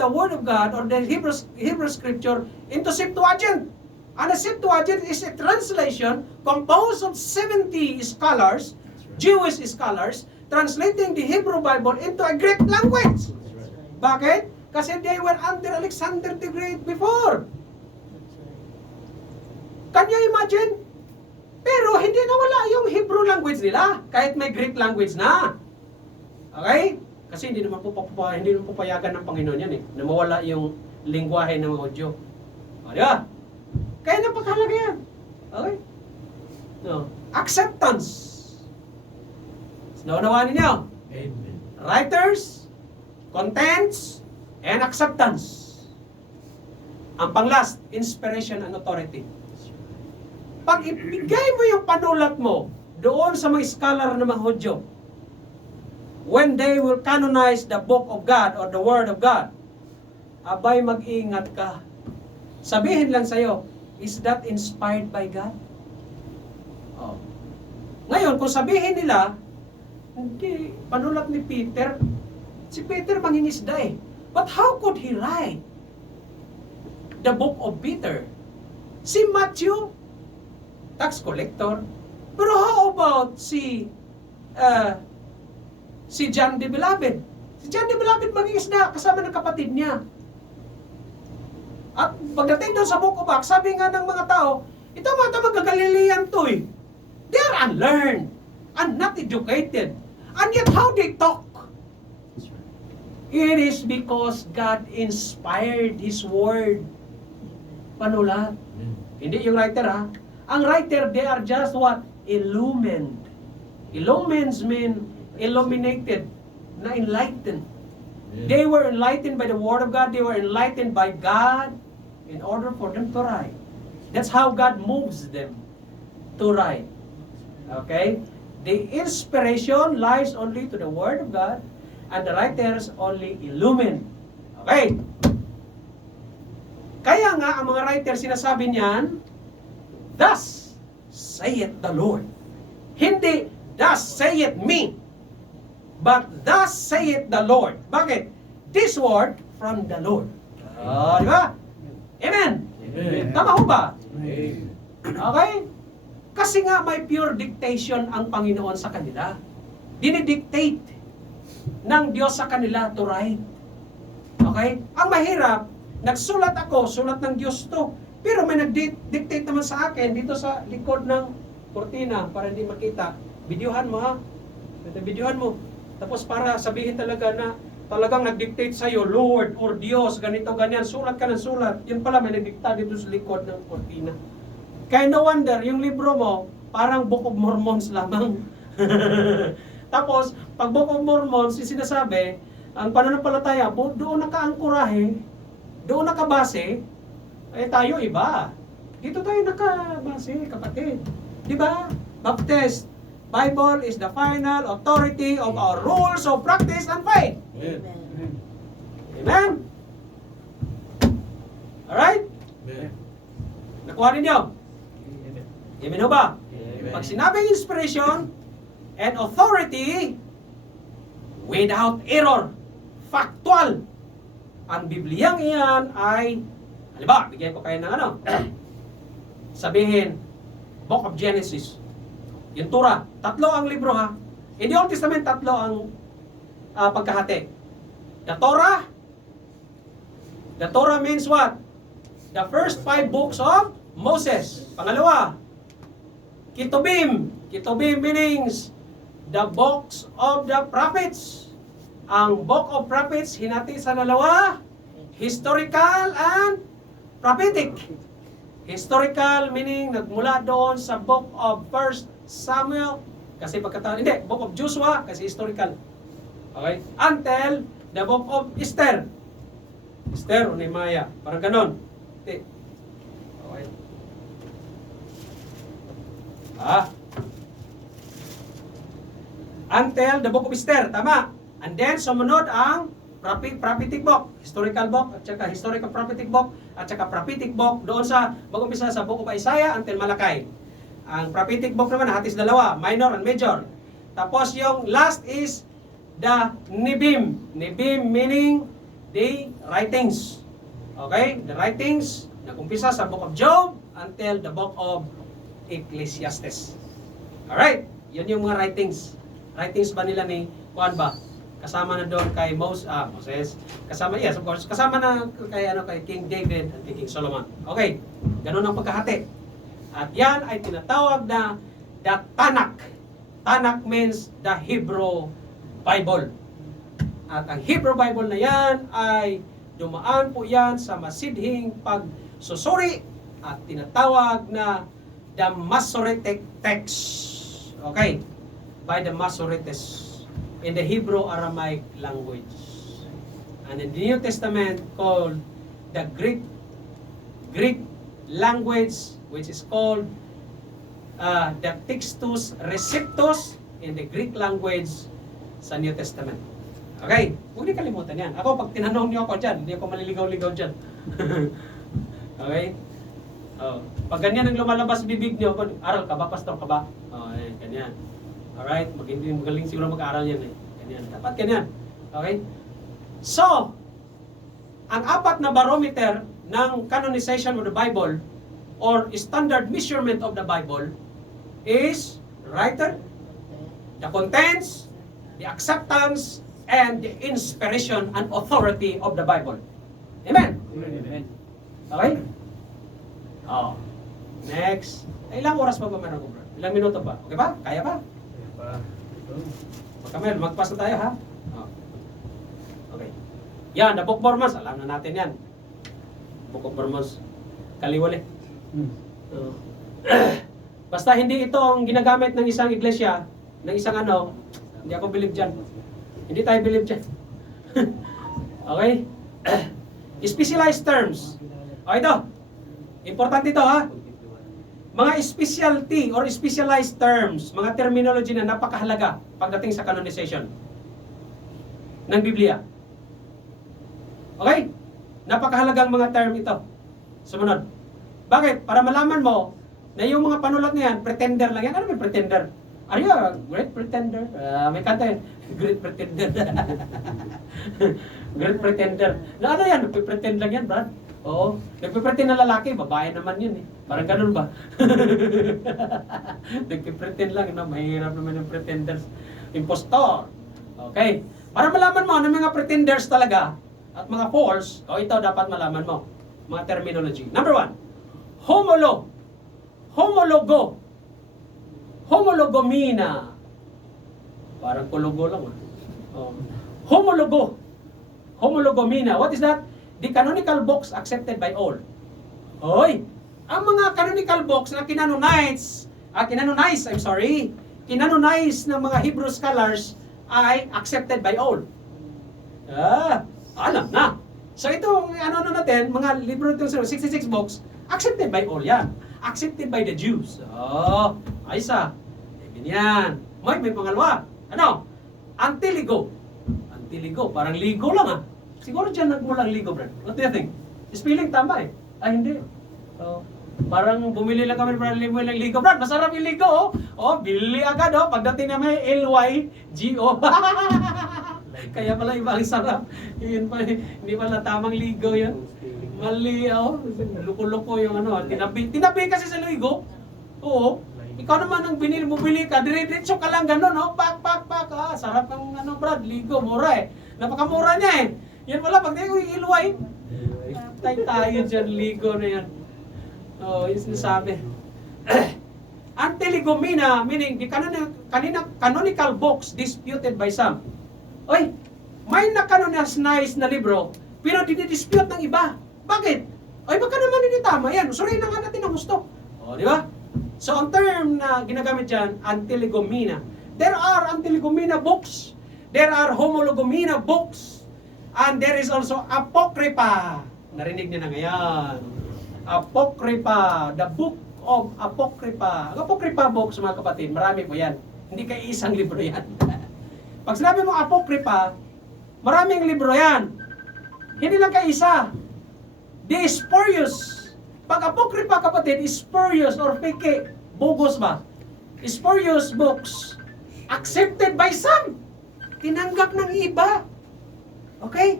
the Word of God or the Hebrew Scripture into Septuagint. And the Septuagint is a translation composed of 70 scholars, Jewish scholars, translating the Hebrew Bible into a Greek language. Bakit? Kasi they were under Alexander the Great before. Can you imagine? Pero hindi nawala yung Hebrew language nila, kahit may Greek language na. Okay? Kasi hindi naman po payagan ng Panginoon yan eh, na mawala yung lingwahe ng mga Hudyo. Diba? Kaya napakahalaga yan. Okay? No. Acceptance. Naunawaan ninyo? Amen. Writers, contents, and acceptance. Ang panglast, inspiration and authority. Pag ibigay mo yung panulat mo doon sa mga scholar ng mga Hudyo, when they will canonize the book of God or the Word of God, abay mag-ingat ka. Sabihin lang sa'yo, is that inspired by God? Oh. Ngayon, kung sabihin nila, hindi, panulat ni Peter, si Peter mangingisda eh. But how could he write the book of Peter? Si Matthew, tax collector. Pero how about si John the Beloved? Si John the Beloved mangingisda kasama ng kapatid niya. At pagdating doon sa book of Acts, sabi nga ng mga tao, ito mga magagalilean to eh. They are unlearned and not educated. And yet how they talk? It is because God inspired His Word. Panulat. Hindi yung writer ha. Ang writer, they are just what? Illumined. Illumines mean illuminated, na enlightened. They were enlightened by the Word of God. They were enlightened by God in order for them to write. That's how God moves them to write. Okay? The inspiration lies only to the Word of God, and the writers only illumine. Okay? Kaya nga, ang mga writers sinasabi niyan, thus saith the Lord. Hindi, thus saith me. But thus saith the Lord. Bakit? This word from the Lord. Di ba? Amen? Amen. Tama ho ba? Amen. Okay? Kasi nga may pure dictation ang Panginoon sa kanila. Dinidictate ng Diyos sa kanila to write. Okay? Ang mahirap, nagsulat ako, sulat ng Diyos to. Pero may nag-dictate naman sa akin dito sa likod ng kortina para hindi makita. Videohan mo ha. Videohan mo. Tapos para sabihin talaga na talagang nag-dictate sa'yo, Lord or Diyos, ganito, ganyan. Sulat ka ng sulat. Yun pala may nag-dictate dito sa likod ng kortina. Kaya no wonder, yung libro mo, parang Book of Mormons lamang. Tapos, pag Book of Mormons, yung sinasabi, ang pananampalataya, doon nakaangkurahe, doon nakabase, eh tayo iba. Dito tayo nakabase, kapatid. Di ba? Baptist Bible is the final authority of our rules of practice and faith. Amen. Amen? Alright? Nakuha ninyo? Amen ho ba? Pag sinabing inspiration and authority, without error, factual, ang Bibliyang iyan ay, halimbawa, bigyan ko kayo ng ano, sabihin, Book of Genesis, yung Torah, tatlo ang libro ha. In the Old Testament, tatlo ang pagkahati. The Torah means what? The first 5 books of Moses. Pangalawa, Ketubim. Ketubim means the books of the prophets. Ang book of prophets, hinati sa dalawa, historical and prophetic. Historical meaning nagmula doon sa book of 1 Samuel, kasi pagkatapos, hindi, book of Joshua, kasi historical. Okay? Until the book of Esther. Esther o Nehemiah. Parang ganon. Okay. Until the book of Esther. Tama. And then, sumunod ang prophetic book, historical book, at saka historical prophetic book, at saka prophetic book, doon sa, mag-umpisa sa book of Isaiah until Malakay. Ang prophetic book naman, hatis dalawa, minor and major. Tapos yung last is the Nibim. Nibim meaning the writings. Okay? The writings, nag-umpisa sa book of Job until the book of Ecclesiastes. Alright? Yun yung mga writings. Writings ba nila ni Juan ba? Kasama na doon kay Moses. Kasama, yes, of course. Kasama na kay King David at kay King Solomon. Okay, ganun ang pagkahati. At yan ay tinatawag na the Tanakh. Tanakh means the Hebrew Bible. At ang Hebrew Bible na yan ay dumaan po yan sa masidhing pagsusuri at tinatawag na the Masoretic text. Okay, by the Masoretes in the Hebrew-Aramaic language. And in the New Testament called the Greek language, which is called the Textus Receptus in the Greek language sa New Testament. Okay, huwag niyo kalimutan yan. Ako, pag tinanong niyo ako dyan, hindi ako maliligaw-ligaw dyan. Okay? Pag ganyan ang lumalabas bibig niyo, aral ka ba, pastor ka ba? Ganyan. Alright, magaling siguro mag-aaral yan eh. Ganyan. Dapat ganyan. Okay? So, ang 4 na barometer ng canonization of the Bible or standard measurement of the Bible is writer, the contents, the acceptance, and the inspiration and authority of the Bible. Amen? Amen. Okay? Oh. Next. Ilang oras pa ba meron ko, bro? Ilang minuto ba? Okay ba? Kaya ba? Kamel, magpas na tayo ha. Okay. Yan, the Book of Mormon. Alam na natin yan. Book of Mormon. Kaliwali. Basta hindi ito ang ginagamit ng isang iglesia, ng isang ano, hindi ako believe dyan. Hindi tayo believe dyan. Okay? Specialized terms. O ito. Importante ito ha. Mga specialty or specialized terms, mga terminology na napakahalaga pagdating sa canonization ng Biblia. Okay? Napakahalagang mga term ito. Sumunod. Bakit? Para malaman mo na yung mga panulat na yan, pretender lang yan. Ano may pretender? Are you a great pretender? May kanta yan. Great pretender. Great pretender. Na ano yan? Nagpipretend lang yan, Brad. Oo. Nagpipretend na lalaki, babae naman yun eh. Parang ganun ba? Nagpipretend lang, no? Mahirap naman yung pretenders. Impostor. Okay. Para malaman mo ano mga pretenders talaga at mga false, ito dapat malaman mo. Mga terminology. Number 1, homologo. Homologomina. Parang kulugo lang. Homologomina. What is that? The canonical books accepted by all. Hoy! Ang mga canonical books na kinanonize ng mga Hebrew scholars ay accepted by all. Alam na. So itong ano natin, mga libro itong 66 books, accepted by all yan. Accepted by the Jews. Oh, ayos ah. Ganyan. May pangalawa. Ano? Antiligo. Antiligo. Parang ligo lang ah. Siguro dyan nagmulang ligo, Brad. What do you think? Spelling tama eh. Ay, hindi. So, parang bumili lang kami para ng ligo. Brad, masarap yung ligo oh. Oh, bili agad oh. Pagdating na may LYGO. Kaya pala iba ang sarap. Yun pa, hindi pala tamang ligo yan. Mali oh. Luko-luko yung ano. Tinabi kasi sa ligo. Oo. Ikaw naman ang bumili ka, dire-diretso ka lang gano'n, no? Pak. Ah, sarap ng ano, Brad, ligo, mura eh. Napakamura niya eh. Yan pala, pag tayo iluway, tayo dyan, ligo na yan. Oh, yung sinasabi. Antiligomena, meaning the canonical books disputed by some. Oy, may na-canonize na libro, pero didispute ng iba. Bakit? Oy, baka naman hindi tama yan. Suriin na nga natin ang gusto. O, di ba? So, ang term na ginagamit dyan, antilegomena. There are antilegomena books. There are homologomena books. And there is also apocrypha. Narinig niyo na ngayon. Apocrypha. The book of apocrypha. Ang apocrypha books, mga kapatid, marami po yan. Hindi kayo isang libro yan. Pag sinabi mo apocrypha, maraming libro yan. Hindi lang kayo isa. The spurious. Pag apocrypha, kapatid, spurious or fake, bogus ba? Spurious books, accepted by some. Tinanggap ng iba. Okay?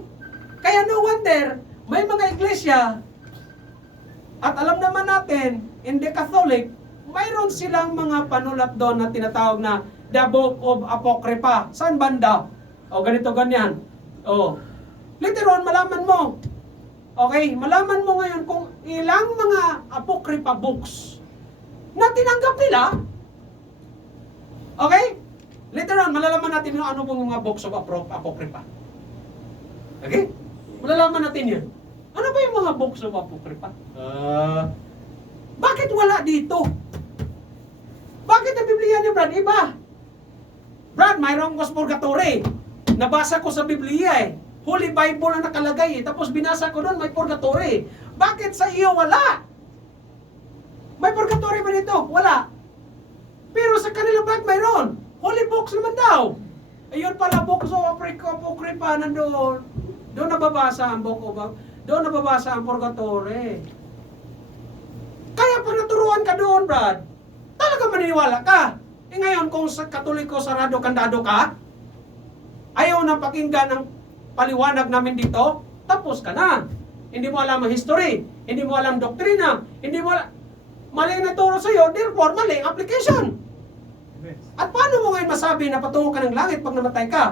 Kaya no wonder, may mga iglesia, at alam naman natin, in the Catholic, mayroon silang mga panulat doon na tinatawag na The Book of Apocrypha. Saan banda? O ganito, ganyan. O, later on, malaman mo. Okay, malaman mo ngayon kung ilang mga apocrypha books na tinanggap nila. Okay? Later on, malalaman natin yung ano pong mga books of apocrypha. Okay? Malalaman natin yun. Ano ba yung mga books of apocrypha? Bakit wala dito? Bakit ang Biblia niyo, Brad? Iba. Brad, mayroong purgatory. Nabasa ko sa Biblia eh. Holy Bible ang nakalagay eh. Tapos binasa ko doon, may purgatory. Bakit sa iyo wala? May purgatory ba dito? Wala. Pero sa kanila bakit mayroon? Holy books naman daw. Ayun pala, books of apocrypha nandoon. Doon nababasa ang book of, doon nababasa ang purgatory. Kaya pag naturuan ka doon, Brad, talaga maniniwala ka. Eh ngayon, kung sa Katoliko, sarado, kandado ka, ayaw na pakinggan ng paliwanag namin dito, tapos ka na. Hindi mo alam ang history, hindi mo alam doktrina, hindi mo alam, mali na turo sa iyo, therefore mali ang application. At paano mo ngayon masabi na patungo ka ng langit pag namatay ka?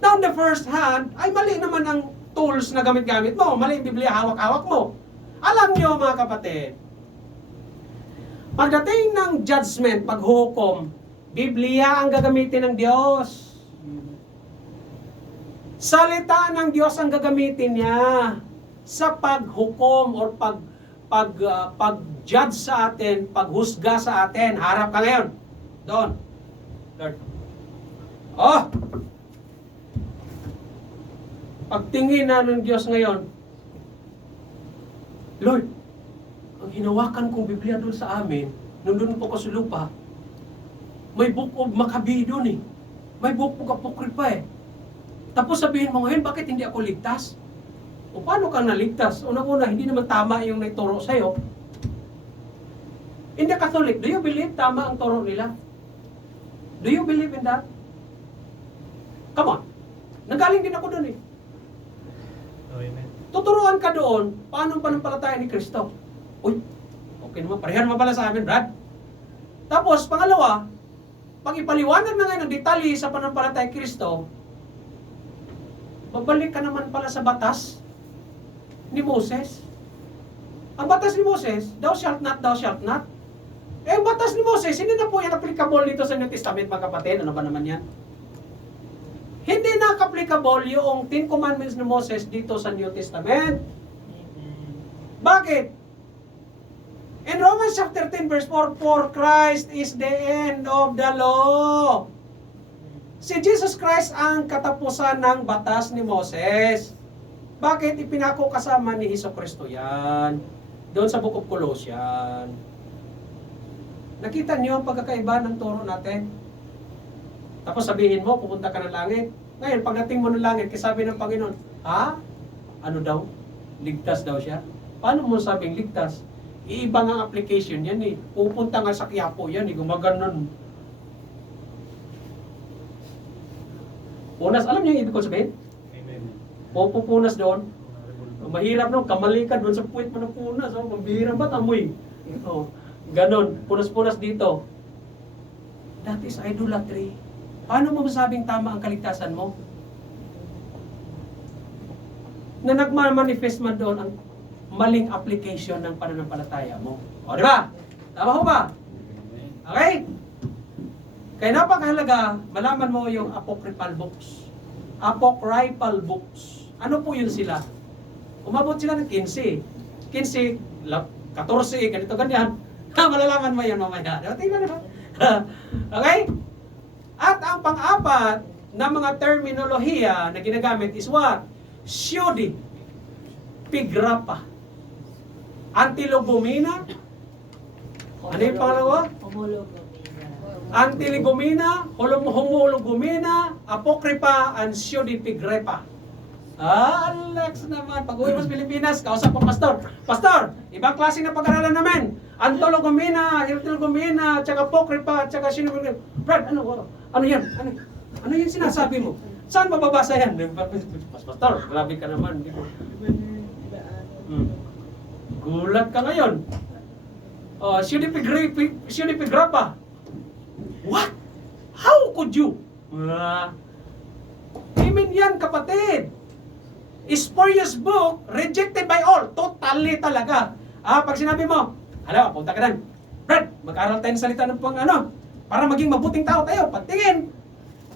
Now, on the first hand, ay mali naman ang tools na gamit-gamit mo, mali ang Biblia, hawak-hawak mo. Alam niyo mga kapatid, pagdating ng judgment, paghukom, Biblia ang gagamitin ng Diyos. Salita ng Diyos ang gagamitin niya sa paghukom or pag-judge sa atin, paghusga sa atin. Harap ka ngayon. Doon. Lord. Oh! Pagtingin na ng Diyos ngayon, Lord, ang hinawakan kong Biblia doon sa amin, nandun po ko sa lupa, may book of Maccabi doon eh. May book of Apocrypha eh. Tapos sabihin mo ngayon, bakit hindi ako ligtas? O paano ka naligtas? Unang-una, hindi naman tama yung naituro sa'yo. In the Catholic, do you believe tama ang turo nila? Do you believe in that? Come on. Nanggaling din ako doon eh. Tuturuan ka doon, paano ang panampalataya ni Kristo? Uy, okay naman, parehan naman pala sa amin, Brad. Tapos, pangalawa, pag ipaliwanag na ngayon ang detalye sa panampalataya ni Kristo, babalik ka naman pala sa batas ni Moses. Ang batas ni Moses, thou shalt not, thou shalt not. Eh, ang batas ni Moses, hindi na po yan applicable dito sa New Testament, mga kapatid. Ano ba naman yan? Hindi na applicable yung 10 Commandments ni Moses dito sa New Testament. Bakit? In Romans chapter 10 verse 4, for Christ is the end of the law. Si Jesus Christ ang katapusan ng batas ni Moses. Bakit ipinako kasama ni Hesukristo yan? Doon sa Book of Colossians. Nakita niyo ang pagkakaiba ng turo natin? Tapos sabihin mo, pupunta ka ng langit. Ngayon, pagdating mo ng langit, kasabi ng Panginoon, ha? Ano daw? Ligtas daw siya? Paano mo sabing ligtas? Iiba nga application yan eh. Pupunta nga sa Quiapo yan eh, gumaganon. Punas, alam niyo yung ibig ko sabihin? Pupunas doon. Mahirap no, kamali ka doon sa puwit mo ng punas. Oh, mabihira ba amoy? Oh, ganon, punas-punas dito. That is idolatry. Paano mo masabing tama ang kaligtasan mo? Na nagmamanifest man doon ang maling application ng pananampalataya mo. O, di ba? Tama ho ba? Okay? Kaya napakahalaga, malaman mo yung apocryphal books. Apocryphal books. Ano po yun sila? Umabot sila ng 15. 15, 14, ganito, ganyan. Malalaman mo yun mamaya. Tingnan mo. Okay? At ang pang-apat na mga terminolohiya na ginagamit is what? Syudi, pigrapa, antilogumina, ano yung pangalawa? Antiligumina, homologumina, apokripa, and syudi pigrepa. Alex naman, pag-uwi mo sa Pilipinas, kausap ang pastor. Pastor, ibang klase na pag-aralan namin. Antologumina, irtilogumina, tsaka apokripa, tsaka syudi. Brad, ano yan? Ano yan sinasabi mo? Saan mababasa yan? Pastor, grabe ka naman. Gulat ka ngayon. Syudi pigrapa. What? How could you? Amen yan, kapatid. Spurious book, rejected by all. Totally talaga. Pag sinabi mo, punta ka dan. Brad, mag-aral tayo ng salita ng para maging mabuting tao tayo. Pagtingin.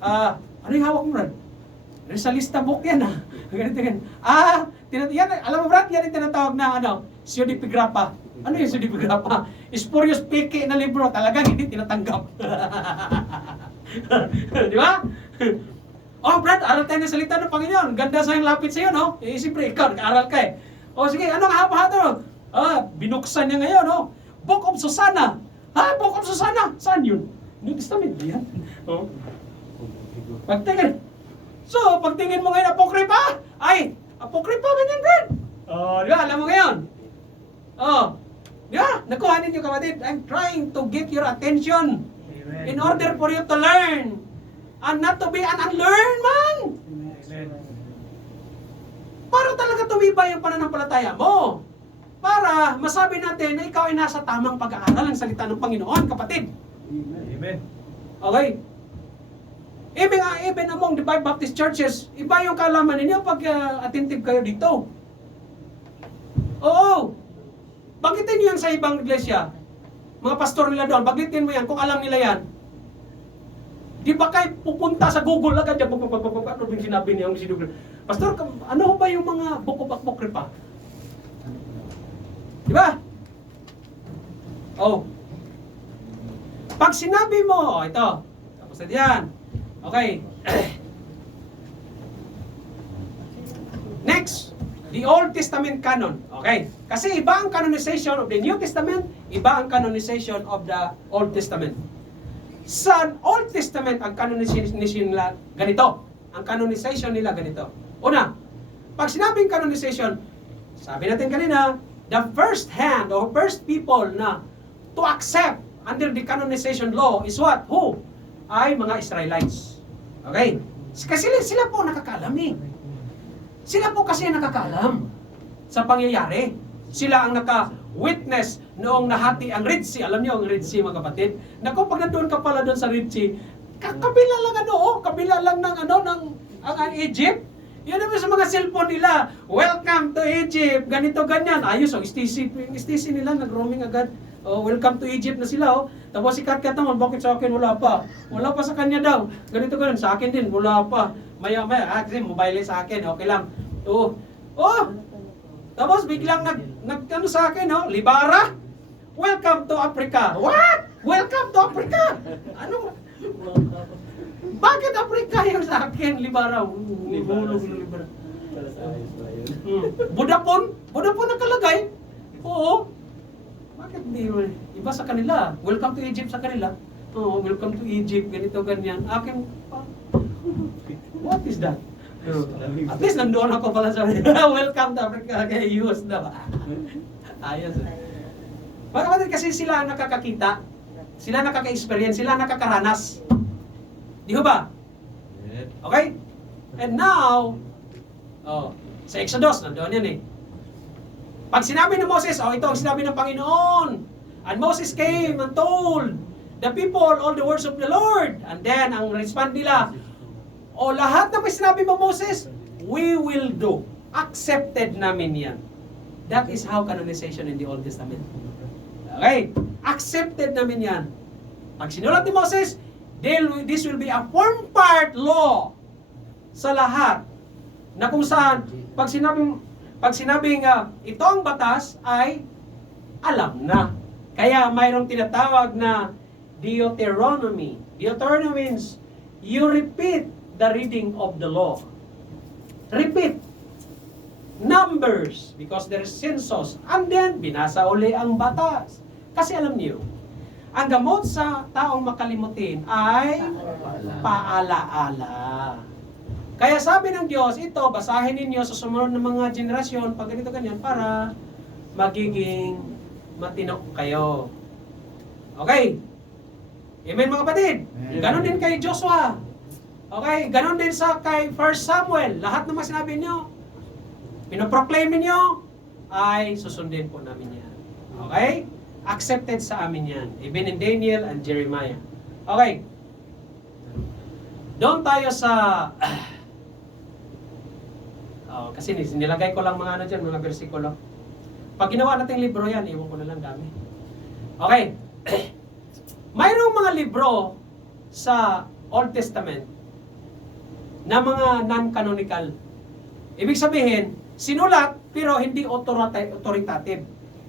Ano yung hawak mo, Brad? Resalista book yan, Ganito yan. Yan, alam mo, Brad, yan yung tinatawag na, pseudepigrapha. Ano yung pseudepigrapha? Spurious peke na libro, talagang hindi tinatanggap. Di ba? Oh, Brad, aral tayo ng salita ng Panginoon. Ganda sa yung lapit sa iyo, no? Siyempre, ikaw, nag-aral ka eh. Sige, ano nga hapa-hato? Binuksan niya ngayon, no? Book of Susana. Book of Susana. Saan yun? New Testament ba yan? Pagtingin. So, pagtingin mo ngayon, apokripa. Apokripa ba yan, Brad? Di ba? Alam mo ngayon. Di ba? Nakuha ninyo, kapatid. I'm trying to get your attention. Amen. In order for you to learn. And not to be an unlearned man. Amen. Para talaga tumibay yung pananampalataya mo. Para masabi natin na ikaw ay nasa tamang pag-aaral ng salita ng Panginoon, kapatid. Amen. Okay? Even among the five Baptist churches, iba yung kaalaman ninyo pag attentive kayo dito. Oo. Banggitin niyo yan sa ibang iglesia. Mga pastor nila doon, banggitin mo yan kung alam nila yan. Di ba kayo pupunta sa Google agad yan? Ano yung sinabi niya? Pastor, ano ba yung mga book of apocrypha? Di ba? Pag sinabi mo, ito, tapos na diyan. Okay. Next, the Old Testament canon. Okay. Kasi iba ang canonization of the New Testament, iba ang canonization of the Old Testament. Sa Old Testament, ang canonization nila ganito. Ang canonization nila ganito. Una, pag sinabing canonization, sabi natin kanina, the first hand or first people na to accept under the canonization law is what? Who? Ay mga Israelites. Okay? Kasi sila po nakakaalam eh. Sila po kasi nakakaalam sa pangyayari. Sila ang naka-witness noong nahati ang Red Sea. Alam niyo ang Red Sea, mga kapatid? Naku, pag nandoon ka pala doon sa Red Sea, kabila lang kabila lang ng ang Egypt. Yan naman sa mga cellphone nila. Welcome to Egypt. Ganito, ganyan. Ayos, STC nila, nag-roaming agad. Welcome to Egypt na sila, Tapos si Kat naman, bakit sa akin wala pa? Wala pa sa kanya daw. Ganito, ganyan. Sa akin din, wala pa. Maya, kasi mobile sa akin, okay lang. Tapos biglang nag sa akin, Libara, welcome to Africa. What? Welcome to Africa? Ano? Bakit Africa yung sa akin, Libara? Nihulog ng Libara. Budapon nakalagay. Oo. Bakit di mo? Iba sa kanila. Welcome to Egypt sa kanila. Oo, welcome to Egypt, ganito, ganyan. Akin, what is that? At least nandoon ako pala sa welcome to Africa kay US daw. Ayos. Mga kapatid, kasi sila ang nakakakita, sila nakaka-experience, sila nakakaranas. Di ho ba? Okay? And now, sa Exodus, nandoon yan eh. Pag sinabi ni Moses, ito ang sinabi ng Panginoon. And Moses came and told the people all the words of the Lord. And then, ang respond nila, lahat na may sinabi mo, Moses, we will do. Accepted namin yan. That is how canonization in the Old Testament. Okay? Accepted namin yan. Pag sinulat ni Moses, this will be a form part law sa lahat. Na kung saan, pag sinabing ito ang batas, ay alam na. Kaya mayroong tinatawag na Deuteronomy. Deuteronomy means you repeat the reading of the law. Repeat. Numbers, because there is census. And then, binasa uli ang batas. Kasi alam niyo, ang gamot sa taong makalimutin ay paalaala. Kaya sabi ng Diyos, ito, basahin ninyo sa sumunod ng mga generasyon, pag ganito ganyan, para magiging matinok kayo. Okay? Amen mga kapatid? Ganon din kay Joshua. Okay? Ganon din kay 1 Samuel. Lahat ng mga sinabi nyo, pinoproclaim ninyo, ay susundin po namin yan. Okay? Accepted sa amin yan. Even in Daniel and Jeremiah. Okay. Doon tayo sa... kasi nilagay ko lang mga dyan, mga versikulo. Pag ginawa natin libro yan, iwan ko na lang dami. Okay. Mayroong mga libro sa Old Testament na mga non-canonical. Ibig sabihin, sinulat pero hindi authoritative.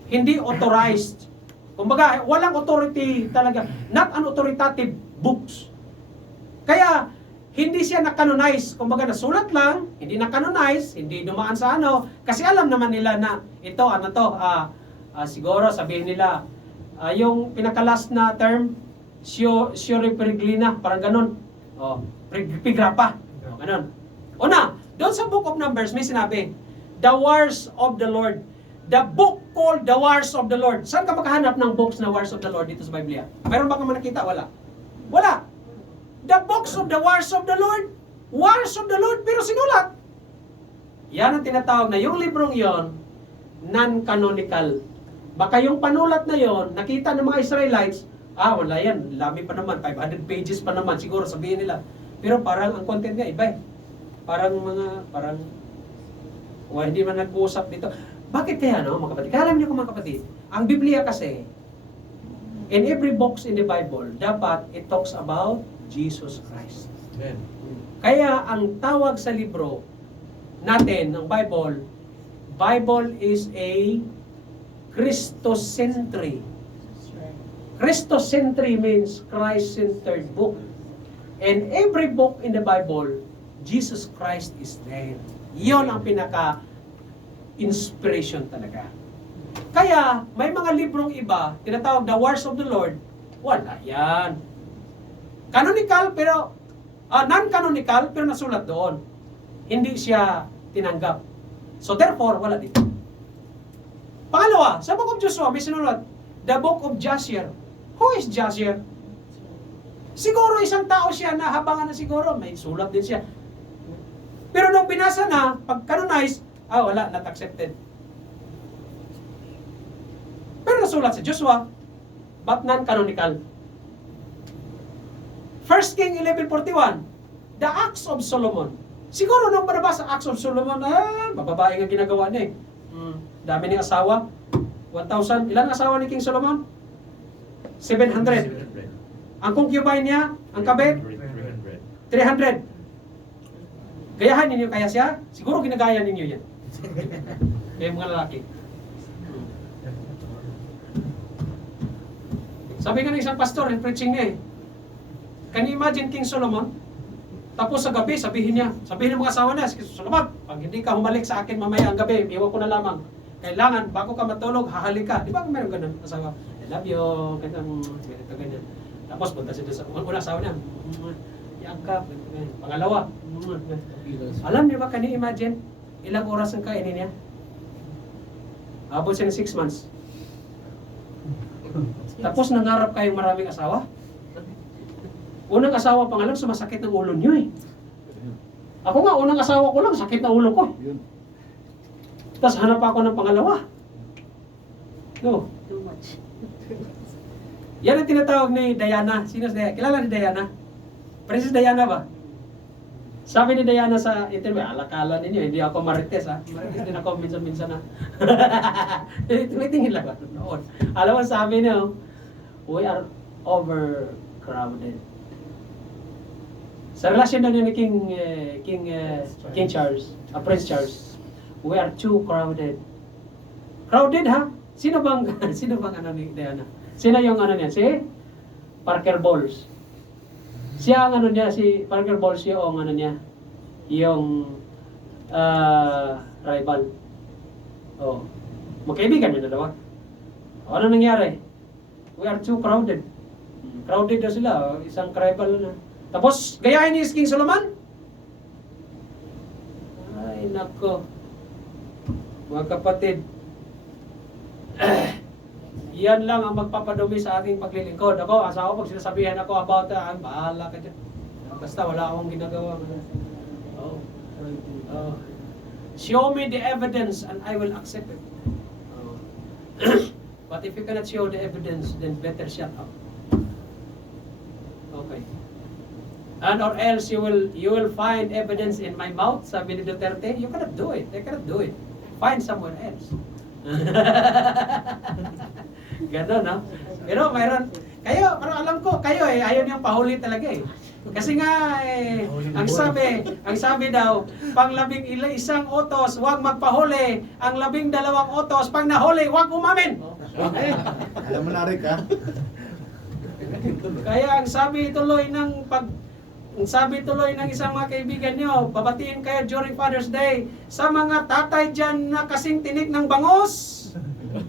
Hindi authorized. Kumbaga, walang authority talaga. Not an authoritative books. Kaya, hindi siya na-canonize. Kumbaga, nasulat lang, hindi na-canonize, hindi dumaan sa ano. Kasi alam naman nila na ito, siguro sabihin nila, yung pinakalas na term, Sure Peregrina, parang ganun. Pigrapa. Ganun. Una, doon sa Book of Numbers, may sinabi, the wars of the Lord. The book called the wars of the Lord. Saan ka makahanap ng books na wars of the Lord dito sa Biblia? Mayroon ba ka nakita? Wala. Wala. The books of the wars of the Lord. Wars of the Lord, pero sinulat. Yan ang tinatawag na yung librong yon, non-canonical. Baka yung panulat na yon, nakita ng mga Israelites, wala yan, lami pa naman, 500 pages pa naman, siguro sabihin nila. Pero parang ang content niya, iba eh. Hindi man nag-uusap dito. Bakit kaya, no, mga kapatid? Kaya alam niyo mga kapatid, ang Biblia kasi, in every book in the Bible, dapat it talks about Jesus Christ. Amen. Kaya ang tawag sa libro natin, ng Bible is a Christocentric. Christocentric means Christ-centered book. And every book in the Bible, Jesus Christ is there. Iyon ang pinaka-inspiration talaga. Kaya, may mga librong iba, tinatawag the wars of the Lord, wala yan. Canonical, pero, non-canonical, pero nasulat doon. Hindi siya tinanggap. So therefore, wala dito. Pangalawa, sa Book of Joshua, may sinulat, the Book of Jasher. Who is Jasher? Siguro isang tao siya na habangan na siguro, may sulat din siya. Pero nung binasa na, pag canonize, wala, not accepted. Pero nasulat sa Joshua, but non-canonical. 1 King 11:41, the Acts of Solomon. Siguro nung binabasa Acts of Solomon, bababae nga ginagawa niya eh. Dami niyang asawa. 1,000. Ilan asawa ni King Solomon? 700. Ang concubine niya, ang kabit? 300. Gayahan ninyo kaya siya? Siguro ginagaya ninyo yan. Kaya mga lalaki. Sabi nga ng isang pastor, preaching niya eh, can you imagine King Solomon? Tapos sa gabi, sabihin ng mga asawa niya, Solomon, pag hindi ka humalik sa akin mamaya ang gabi, iwan ko na lamang. Kailangan, bago ka matulog, hahalik ka. Di ba meron ganun? Asawa, I love you, ganyan. Tapos punta siya sa unang asawa niya, yangkap, pangalawa. Alam niyo ba, can you imagine, ilang oras ang kainin niya? Abot siya ng 6 months. Tapos nangarap kayong maraming asawa? Unang asawa pa nga lang, sumasakit ng ulo niyo eh. Ako nga, unang asawa ko lang, sakit na ulo ko. Yun. Tapos hanap ako ng pangalawa. No. Too much. Yan ang tinatawag ni Diana. Sino si Diana? Kilala ni Diana? Princess Diana ba? Sabi ni Diana sa interview, alakala ninyo, hindi ako marites ha. Marites din ako minsan-minsan ha. Tumitingin lang ako noon. Alam mo, sabi niya, we are overcrowded. Sa relasyon na niya ni King Charles, Prince Charles, we are too crowded. Crowded ha? Sino bang ano ni Diana? Sino yung ano niya? Si Parker Bowles. Siya ang ano niya, si Parker Bowles yung ano niya, yung rival. Oh. Magkaibigan yun dalawa. Ano nangyari? We are too crowded. Crowded na sila, isang rival na. Tapos, gayahin ni King Solomon? Ay, nako. Mga kapatid, yan lang ang magpapadumi sa aking paglilingkod. Ako, asawa, pag sinasabihan ako about bahala ka dyan. Basta wala akong ginagawa. Oh. Oh. Show me the evidence and I will accept it. Oh. But if you cannot show the evidence, then better shut up. Okay. And or else you will find evidence in my mouth, sabi ni Duterte. You cannot do it. They cannot do it. Find somewhere else. Ganon, no? Pero mayroon, pero alam ko, kayo ayaw niyang pahuli talaga eh. Kasi nga, ang sabi daw, pang 11 utos, huwag magpahuli. Ang 12 utos, pang nahuli, huwag umamin. Alam mo na rin ka. Kaya ang sabi tuloy ng isang mga kaibigan nyo, babatiin kayo during Father's Day sa mga tatay dyan na kasing tinik ng bangus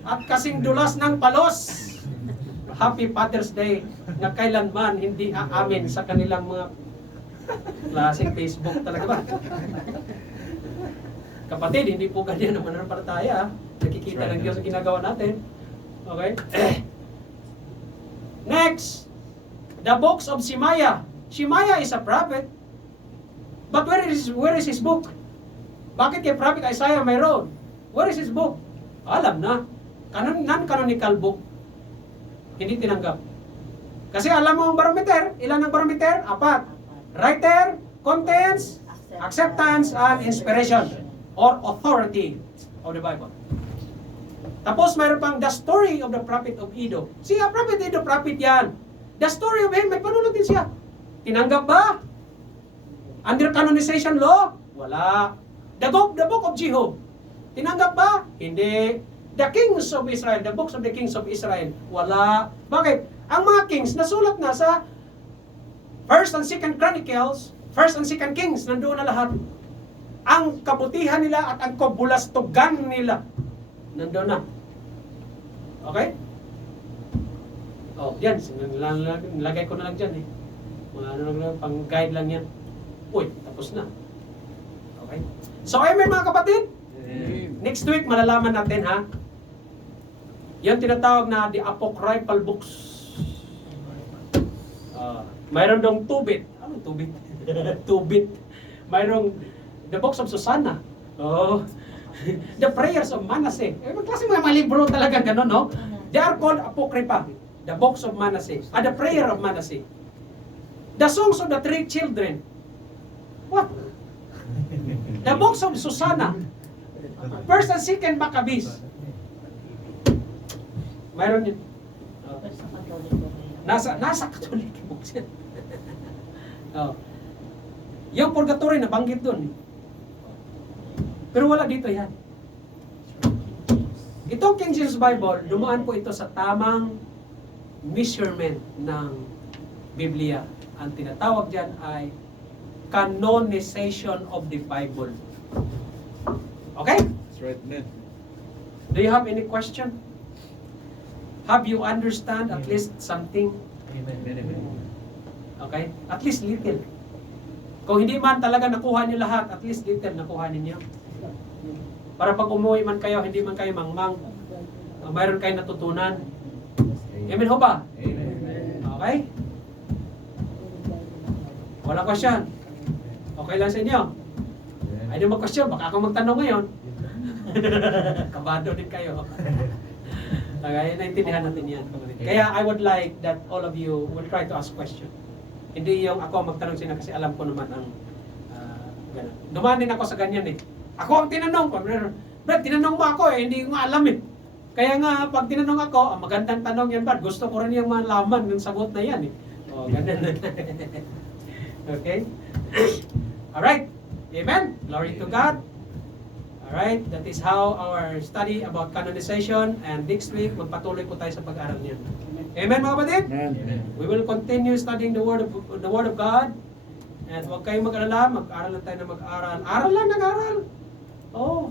at kasing dulas ng palos. Happy Father's Day na kailanman hindi aamin sa kanilang mga klaseng Facebook talaga ba? Kapatid, hindi po ganyan ang mananampalataya. Nakikita ng Diyos ang ginagawa natin. Okay? Next, the books of Shemaiah. Shemaiah is a prophet. But where is his book? Bakit kay Prophet Isaiah mayroon? Where is his book? Alam na. Non-canonical book. Hindi tinanggap. Kasi alam mo ang barometer. Ilan ang barometer? 4. Writer, contents, acceptance, and inspiration. Or authority of the Bible. Tapos mayroon pang the story of the prophet of Iddo. Siya, prophet Iddo, prophet yan. The story of him, may panunod din siya. Tinanggap ba? Under canonization law? Wala. The book of Jehu. Tinanggap ba? Hindi. The kings of Israel, the books of the kings of Israel. Wala. Bakit? Ang mga kings, nasulat na sa 1st and 2nd Chronicles, 1st and 2nd Kings, nandoon na lahat. Ang kabutihan nila at ang kabulastugan nila, nandoon na. Okay? Oh, yan. Nilagay ko na lang dyan eh. Mga ano lang, pang-guide lang yan. Uy, tapos na. Okay? So, amen mga kapatid? Next week, malalaman natin ha. Yan tinatawag na the apocryphal books. Mayroon dong 2-bit. Anong 2-bit? 2-bit. Mayroong the books of Susanna. Oh. The prayers of Manasseh. Klase mga libro talaga gano'n, no? They are called apocrypha. The books of Manasseh. The prayer of Manasseh. The songs of the 3 children. What? The books of Susanna. 1st and 2nd Maccabees. Mayroon yun. Nasa Catholic books yan. Yung purgatory nabanggit doon. Pero wala dito yan. Itong King Jesus Bible, dumaan po ito sa tamang measurement ng Biblia. Ang tinatawag dyan ay canonization of the Bible. Okay? That's right, man. Do you have any question? Have you understand at least something? Okay? At least little. Kung hindi man talaga nakuha niyo lahat, at least little nakuha ninyo. Para pag umuwi man kayo, hindi man kayo mangmang, mayroon kayong natutunan. Amen ho ba? Okay? Wala question? Okay lang sa inyo? Ay, di mag-question, baka ako magtanong ngayon. Kabado din kayo. Okay, naintindihan natin yan. Kaya I would like that all of you will try to ask question. Hindi yung ako magtanong sila kasi alam ko naman ang ganun. Dumaan din ako sa ganyan eh. Ako ang tinanong ko. Brad, tinanong mo ako eh, hindi ko nga alam eh. Kaya nga, pag tinanong ako, magandang tanong yan, Brad. Gusto ko rin yung malaman ng sagot na yan eh. O, ganun. Okay? Alright. Amen? Glory to God. Alright, that is how our study about canonization, and next week, magpatuloy po tayo sa pag-aaral niyan. Amen mga kapatid? Amen. We will continue studying the Word of God. And huwag kayong mag-alala, mag-aral lang tayo na mag-aral. Aral lang, nag-aral. Oh,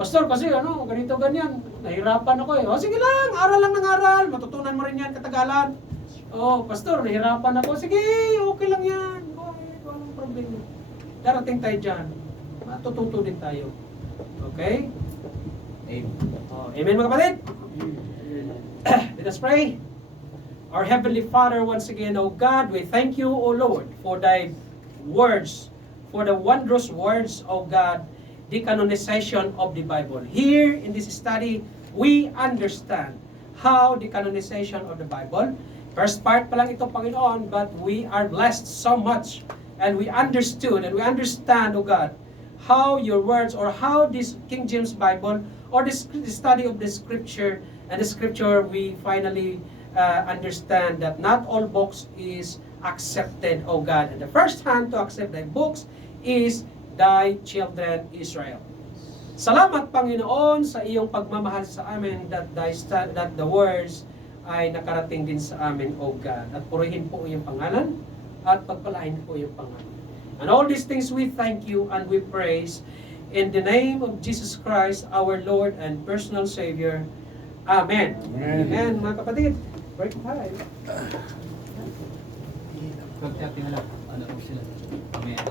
pastor, kasi ano, ganito, ganyan. Nahirapan ako eh. Oh, sige lang, aral lang ng aral. Matutunan mo rin yan katagalan. Oh, pastor, nahirapan ako. Sige, okay lang yan. Okay, walang problema. Darating tayo dyan. Matututo din tayo. Okay? Amen. Oh, amen mga kapatid? Let us pray. Our Heavenly Father, once again, O God, we thank you, O Lord, for thy words, for the wondrous words, O God, the canonization of the Bible. Here in this study, we understand how the canonization of the Bible. First part pa lang ito, Panginoon, but we are blessed so much, and we understood, and we understand, O God, how your words, or how this King James Bible, or the study of the Scripture, and the Scripture, we finally understand that not all books is accepted, O God. And the first hand to accept thy books is thy children Israel. Salamat, Panginoon, sa iyong pagmamahal sa amin, that the words ay nakarating din sa amin, O God. At purihin po iyong pangalan, at pagpalain po iyong pangalan. And all these things we thank you and we praise in the name of Jesus Christ, our Lord and personal Savior. Amen. Amen. Amen, mga kapatid. Break time. Pagkating lang, ano sila? Amen.